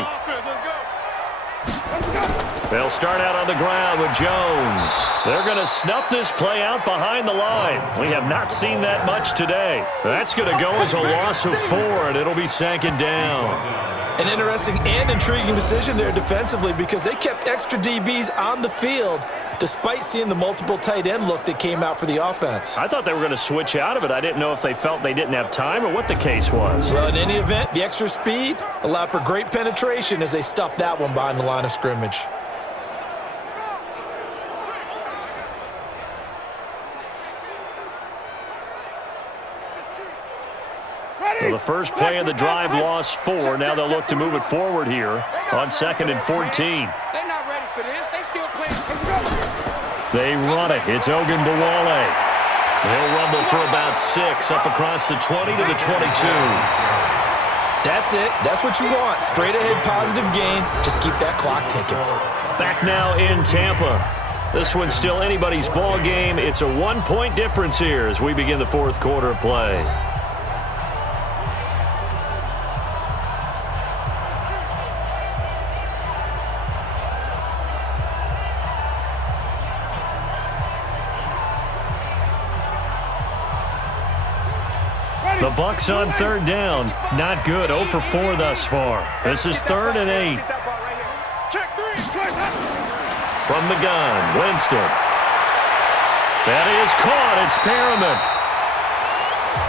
They'll start out on the ground with Jones. They're going to snuff this play out behind the line. We have not seen that much today. That's going to go as a loss of 4, and it'll be 2nd down. An interesting and intriguing decision there defensively because they kept extra DBs on the field despite seeing the multiple tight end look that came out for the offense. I thought they were going to switch out of it. I didn't know if they felt they didn't have time or what the case was. Well, in any event, the extra speed allowed for great penetration as they stuffed that one behind the line of scrimmage. Well, the first play of the drive lost 4. Now they'll look to move it forward here on 2nd and 14. They're not ready for this. They still playing. They run it. It's Ogunbowale. They'll rumble for about 6 up across the 20 to the 22. That's it. That's what you want. Straight ahead positive gain. Just keep that clock ticking. Back now in Tampa. This one's still anybody's ball game. It's a 1-point difference here as we begin the 4th quarter of play. The Bucs on 3rd down. Not good. 0 for 4 thus far. This is 3rd and 8. From the gun, Winston. That is caught. It's Perriman.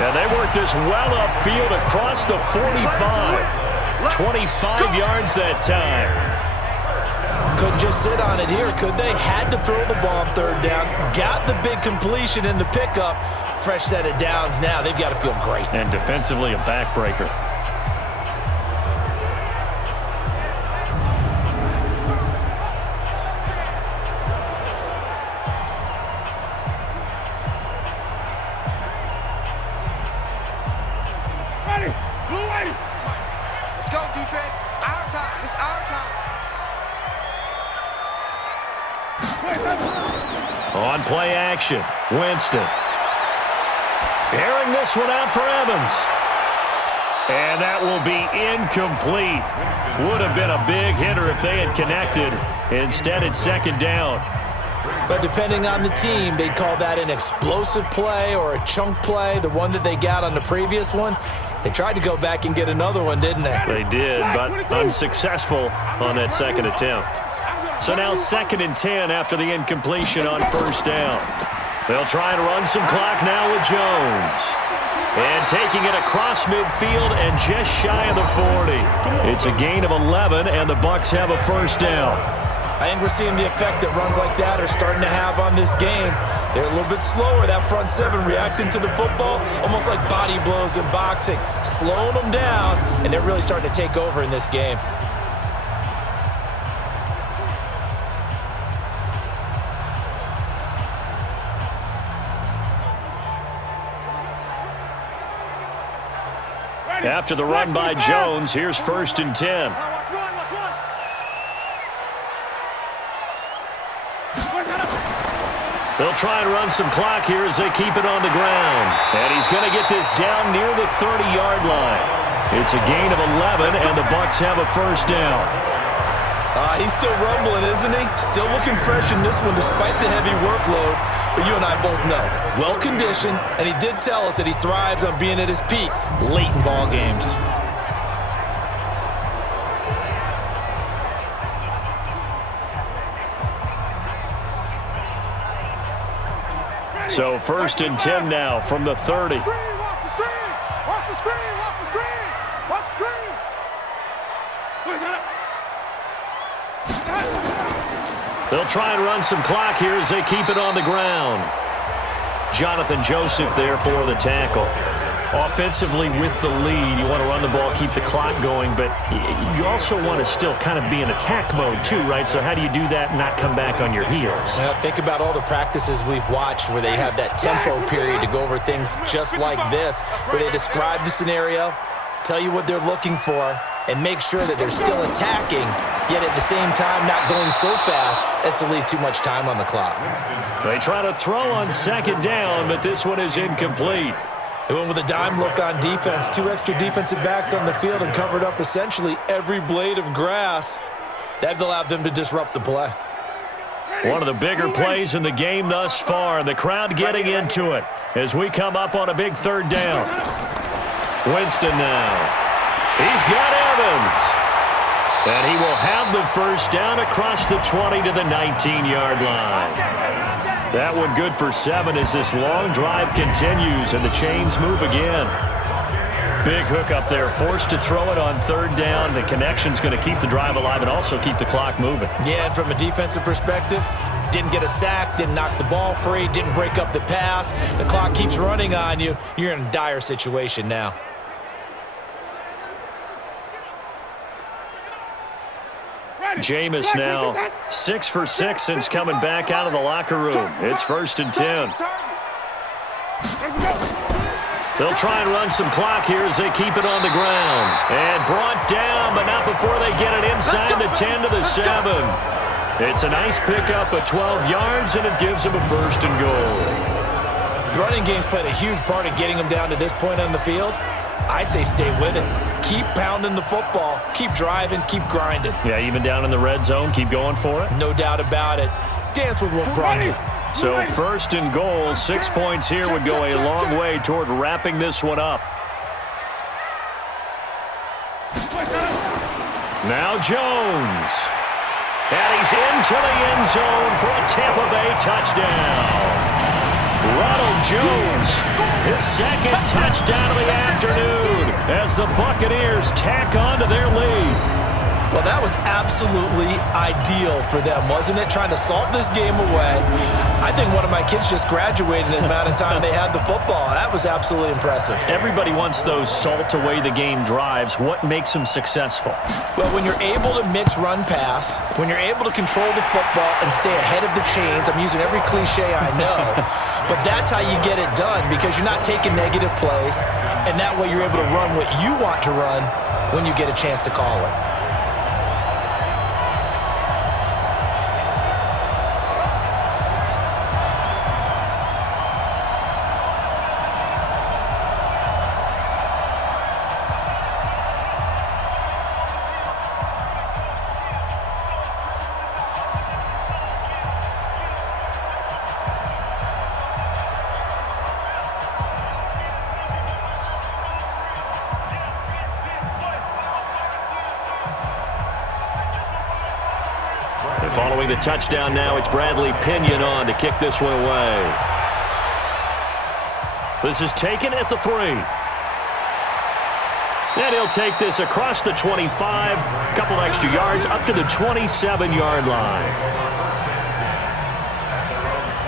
And they work this well upfield across the 45. 25 yards that time. Couldn't just sit on it here, could they? Had to throw the ball on 3rd down. Got the big completion in the pickup. Fresh set of downs now. They've got to feel great. And defensively, a backbreaker. Ready. Blue ready. Let's go, defense. Our time. It's our time. On play action, Winston. Airing this one out for Evans. And that will be incomplete. Would have been a big hitter if they had connected. Instead, it's 2nd down. But depending on the team, they'd call that an explosive play or a chunk play, the one that they got on the previous one. They tried to go back and get another one, didn't they? They did, but unsuccessful on that 2nd attempt. So now 2nd and 10 after the incompletion on 1st down. They'll try and run some clock now with Jones. And taking it across midfield and just shy of the 40. It's a gain of 11, and the Bucs have a 1st down. I think we're seeing the effect that runs like that are starting to have on this game. They're a little bit slower, that front 7, reacting to the football, almost like body blows in boxing. Slowing them down, and they're really starting to take over in this game. After the run by Jones, here's 1st and 10. They'll try and run some clock here as they keep it on the ground. And he's going to get this down near the 30-yard line. It's a gain of 11, and the Bucs have a 1st down. He's still rumbling, isn't he? Still looking fresh in this one despite the heavy workload. But you and I both know, well-conditioned, and he did tell us that he thrives on being at his peak late in ball games. So 1st and 10 now from the 30. Watch the screen! Watch the screen! Watch the screen! Watch the screen! Look, got it! They'll try and run some clock here as they keep it on the ground. Jonathan Joseph there for the tackle. Offensively with the lead, you want to run the ball, keep the clock going, but you also want to still kind of be in attack mode too, right? So how do you do that and not come back on your heels? Well, think about all the practices we've watched where they have that tempo period to go over things just like this, where they describe the scenario, tell you what they're looking for, and make sure that they're still attacking, yet at the same time not going so fast as to leave too much time on the clock. They try to throw on second down, but this one is incomplete. They went with a dime look on defense. 2 extra defensive backs on the field and covered up essentially every blade of grass. That allowed them to disrupt the play. One of the bigger plays in the game thus far, and the crowd getting into it as we come up on a big third down. Winston now. He's got Evans. And he will have the first down across the 20 to the 19-yard line. That one good for 7 as this long drive continues and the chains move again. Big hook up there, forced to throw it on third down. The connection's going to keep the drive alive and also keep the clock moving. Yeah, and from a defensive perspective, didn't get a sack, didn't knock the ball free, didn't break up the pass. The clock keeps running on you. You're in a dire situation now. Jameis now 6 for 6 since coming back out of the locker room. It's 1st and 10. They'll try and run some clock here as they keep it on the ground. And brought down, but not before they get it inside the 10 to the 7. It's a nice pickup of 12 yards, and it gives them a 1st and goal. The running game's played a huge part in getting them down to this point on the field. I say stay with it. Keep pounding the football. Keep driving. Keep grinding. Yeah, even down in the red zone, keep going for it. No doubt about it. Dance with what brought you. So 1st and goal, 6 points here would go a long way toward wrapping this one up. Now Jones. And he's into the end zone for a Tampa Bay touchdown. Ronald Jones, his 2nd touchdown of the afternoon as the Buccaneers tack on to their lead. Well, that was absolutely ideal for them, wasn't it? Trying to salt this game away. I think one of my kids just graduated in the amount of time they had the football. That was absolutely impressive. Everybody wants those salt away the game drives. What makes them successful? Well, when you're able to mix run-pass, when you're able to control the football and stay ahead of the chains, I'm using every cliche I know, but that's how you get it done because you're not taking negative plays, and that way you're able to run what you want to run when you get a chance to call it. Following the touchdown now, it's Bradley Pinion on to kick this one away. This is taken at the 3. And he'll take this across the 25, a couple extra yards, up to the 27-yard line.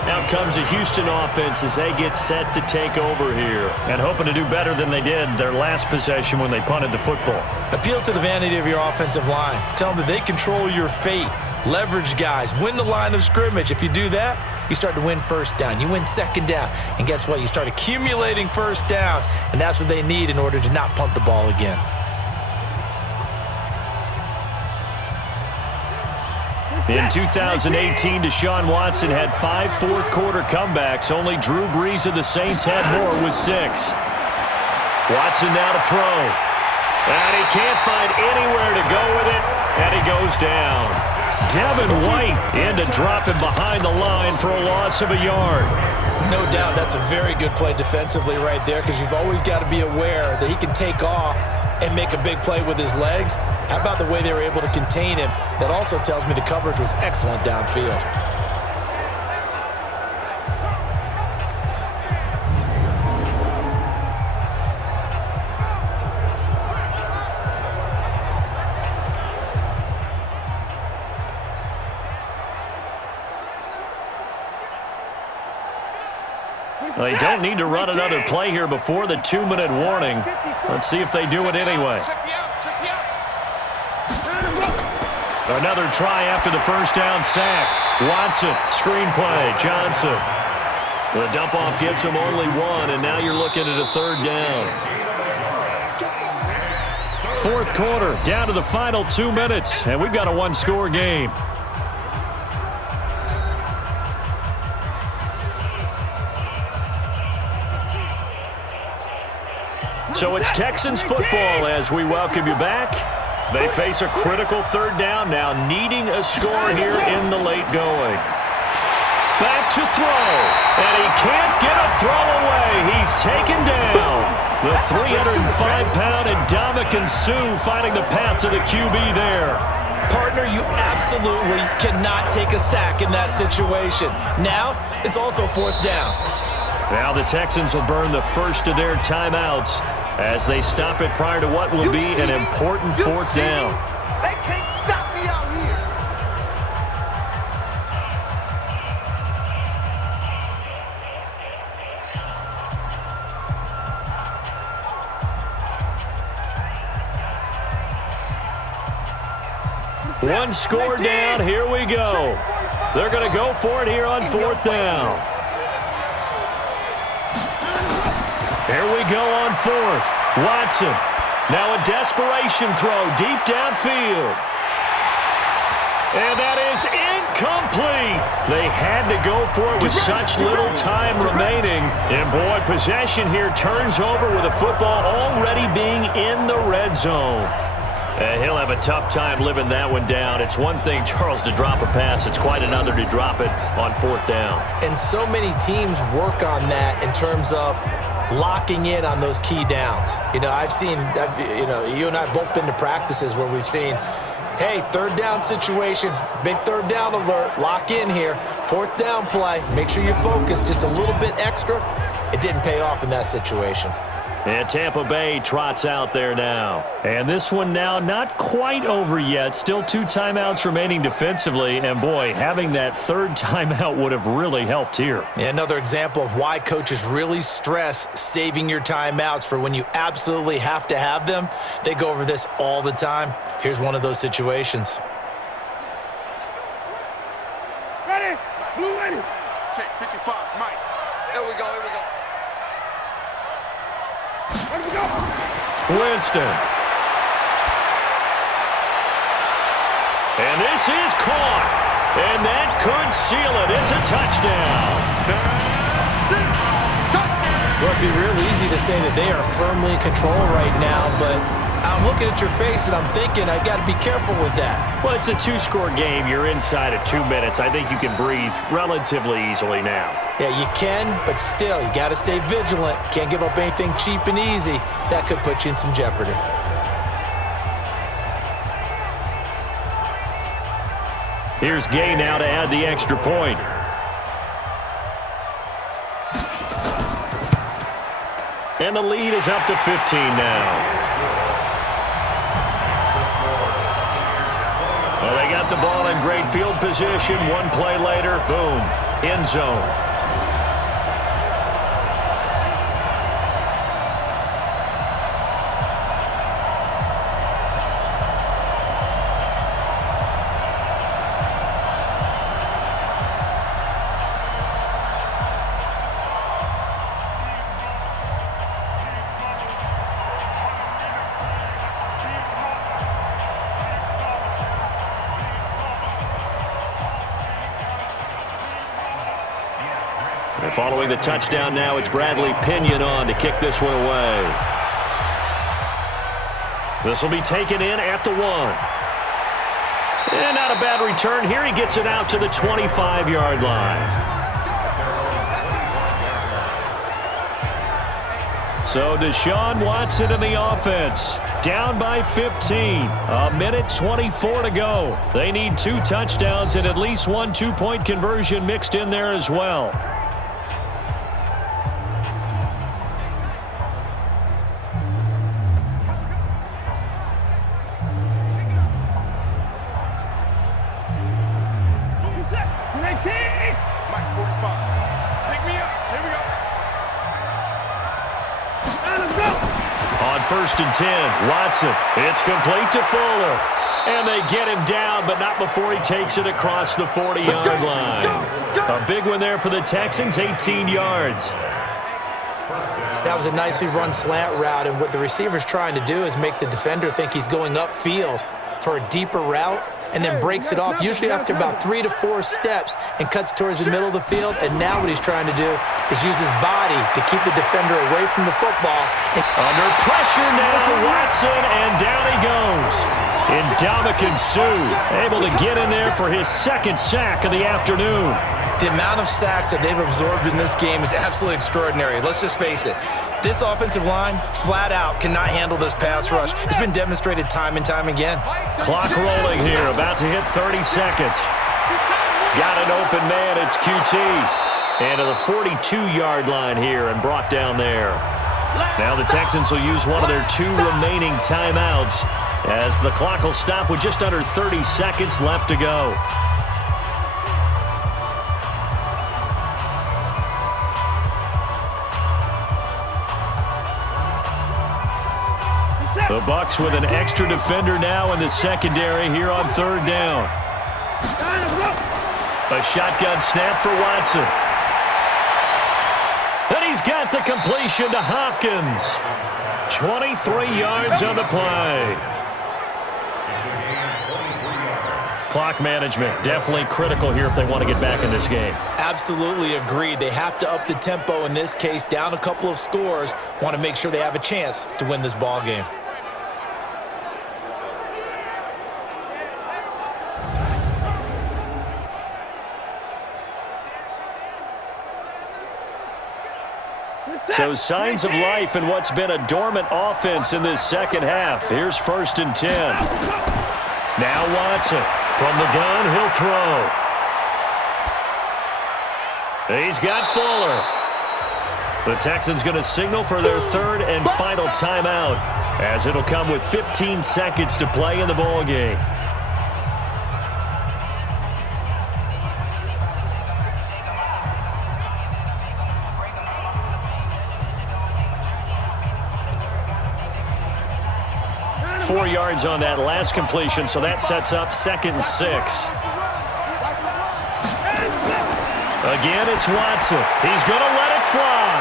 Out comes the Houston offense as they get set to take over here and hoping to do better than they did their last possession when they punted the football. Appeal to the vanity of your offensive line. Tell them that they control your fate. Leverage guys. Win the line of scrimmage. If you do that, you start to win 1st down. You win 2nd down. And guess what? You start accumulating 1st downs. And that's what they need in order to not punt the ball again. In 2018, Deshaun Watson had 5 fourth-quarter comebacks. Only Drew Brees of the Saints had more with 6. Watson now to throw. And he can't find anywhere to go with it. And he goes down. Devin White in to drop him behind the line for a loss of a yard. No doubt that's a very good play defensively right there because you've always got to be aware that he can take off and make a big play with his legs. How about the way they were able to contain him? That also tells me the coverage was excellent downfield. They don't need to run another play here before the 2-minute warning. Let's see if they do it anyway. Another try after the first down sack. Watson, screenplay, Johnson. The dump-off gets him only one, and now you're looking at a third down. Fourth quarter, down to the final 2 minutes, and we've got a one-score game. So it's Texans football as we welcome you back. They face a critical third down now, needing a score here in the late going. Back to throw, and he can't get a throw away. He's taken down. The 305-pound Ndamukong Suh finding the path to the QB there. Partner, you absolutely cannot take a sack in that situation. Now, it's also fourth down. Now the Texans will burn the first of their timeouts as they stop it prior to what will be an important fourth down. They can't stop me out here. One score down, here we go. They're going to go for it here on fourth down. Here we go on fourth. Watson. Now a desperation throw deep downfield. And that is incomplete. They had to go for it with such little time remaining. And boy, possession here turns over with the football already being in the red zone. He'll have a tough time living that one down. It's one thing, Charles, to drop a pass. It's quite another to drop it on fourth down. And so many teams work on that in terms of locking in on those key downs. You know, you and I have both been to practices where we've seen, hey, third down situation, big third down alert, lock in here, fourth down play, make sure you're focused just a little bit extra. It didn't pay off in that situation. And Tampa Bay trots out there now. And this one now not quite over yet. Still 2 timeouts remaining defensively. And, boy, having that third timeout would have really helped here. Another example of why coaches really stress saving your timeouts for when you absolutely have to have them. They go over this all the time. Here's one of those situations. Ready? Blue ready. Check 55, Mike. Here we go, here we go. Where do we go? Winston. And this is caught. And that could seal it. It's a touchdown. Well, it'd be real easy to say that they are firmly in control right now, but I'm looking at your face and I'm thinking I got to be careful with that. Well, it's a 2-score game. You're inside of 2 minutes. I think you can breathe relatively easily now. Yeah, you can, but still, you got to stay vigilant. Can't give up anything cheap and easy. That could put you in some jeopardy. Here's Gay now to add the extra point. And the lead is up to 15 now. Well, they got the ball in great field position. One play later, boom, end zone. And following the touchdown now, it's Bradley Pinion on to kick this one away. This will be taken in at the 1. And not a bad return here. He gets it out to the 25-yard line. So Deshaun Watson in the offense. Down by 15. A minute 24 to go. They need 2 touchdowns and at least 1 2-point conversion mixed in there as well. first and 10. Watson, it's complete to Fuller. And they get him down, but not before he takes it across the 40-yard line. A big one there for the Texans, 18 yards. That was a nicely run slant route, and what the receiver's trying to do is make the defender think he's going upfield for a deeper route, and then breaks it off, usually after about 3 to 4 steps, and cuts towards the middle of the field. And now what he's trying to do is use his body to keep the defender away from the football. Under pressure now, Watson, and down he goes. Ndamukong Suh able to get in there for his second sack of the afternoon. The amount of sacks that they've absorbed in this game is absolutely extraordinary. Let's just face it. This offensive line, flat out, cannot handle this pass rush. It's been demonstrated time and time again. Clock rolling here, about to hit 30 seconds. Got an open man, it's QT. And to the 42-yard line here and brought down there. Now the Texans will use one of their 2 remaining timeouts as the clock will stop with just under 30 seconds left to go. The Bucs with an extra defender now in the secondary here on third down. A shotgun snap for Watson. And he's got the completion to Hopkins. 23 yards on the play. Clock management definitely critical here if they want to get back in this game. Absolutely agreed. They have to up the tempo in this case, down a couple of scores. Want to make sure they have a chance to win this ball game. So signs of life in what's been a dormant offense in this second half. Here's first and 10. Now Watson from the gun, he'll throw. He's got Fuller. The Texans going to signal for their third and final timeout as it'll come with 15 seconds to play in the ball game. .4 yards on that last completion, so that sets up 2nd and 6. Again, it's Watson. He's going to let it fly.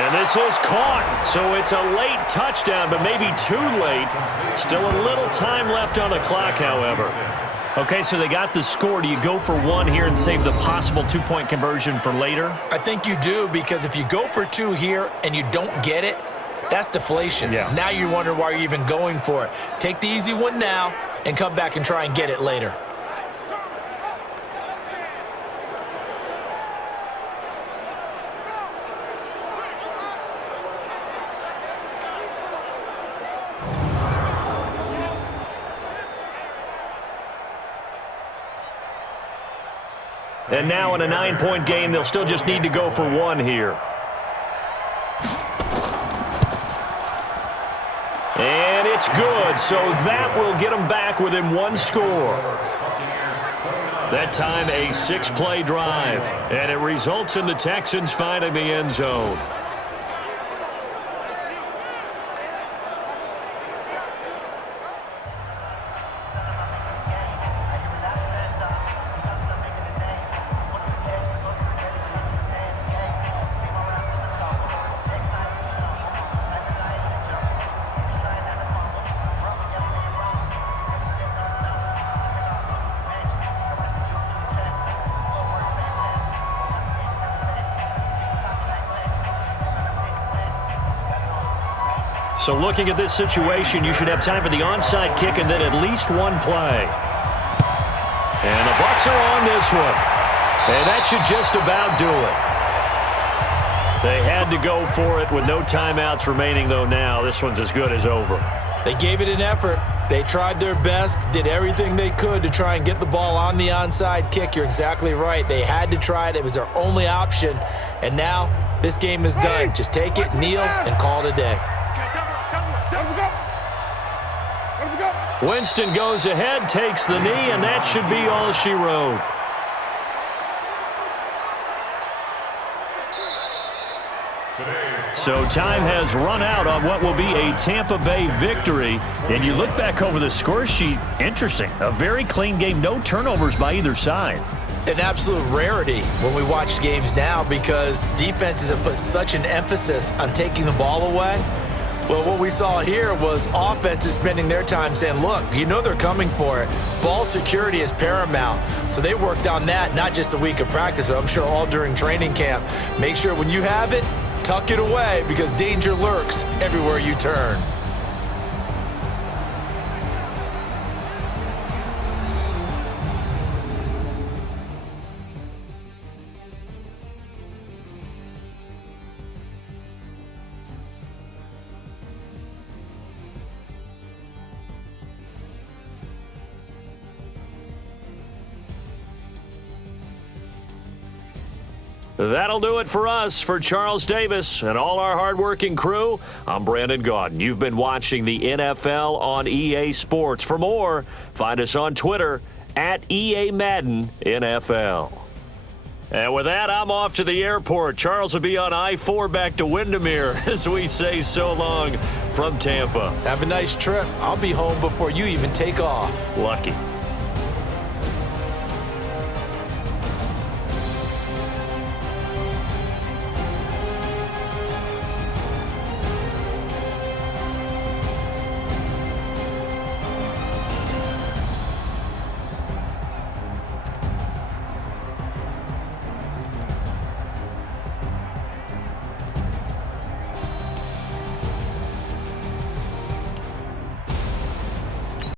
And this is caught, so it's a late touchdown, but maybe too late. Still a little time left on the clock, however. Okay, so they got the score. Do you go for 1 here and save the possible 2-point conversion for later? I think you do, because if you go for 2 here and you don't get it, that's deflation. Yeah. Now you wonder why you're even going for it. Take the easy one now and come back and try and get it later. And now in a 9-point game, they'll still just need to go for 1 here. And it's good, so that will get them back within 1 score. That time a 6-play drive, and it results in the Texans finding the end zone. So looking at this situation, you should have time for the onside kick and then at least 1 play. And the Bucs are on this one. And that should just about do it. They had to go for it with no timeouts remaining, though now. This one's as good as over. They gave it an effort. They tried their best, did everything they could to try and get the ball on the onside kick. You're exactly right. They had to try it. It was their only option. And now this game is done. Just take it, kneel, and call it a day. Winston goes ahead, takes the knee, and that should be all she wrote. Today's So time has run out on what will be a Tampa Bay victory. And you look back over the score sheet, interesting. A very clean game, no turnovers by either side. An absolute rarity when we watch games now because defenses have put such an emphasis on taking the ball away. Well, what we saw here was offenses spending their time saying, look, you know they're coming for it. Ball security is paramount. So they worked on that, not just a week of practice, but I'm sure all during training camp. Make sure when you have it, tuck it away because danger lurks everywhere you turn. That'll do it for us. For Charles Davis and all our hardworking crew, I'm Brandon Gaudin. You've been watching the NFL on EA Sports. For more, find us on Twitter at EA Madden NFL. And with that, I'm off to the airport. Charles will be on I-4 back to Windermere as we say so long from Tampa. Have a nice trip. I'll be home before you even take off. Lucky.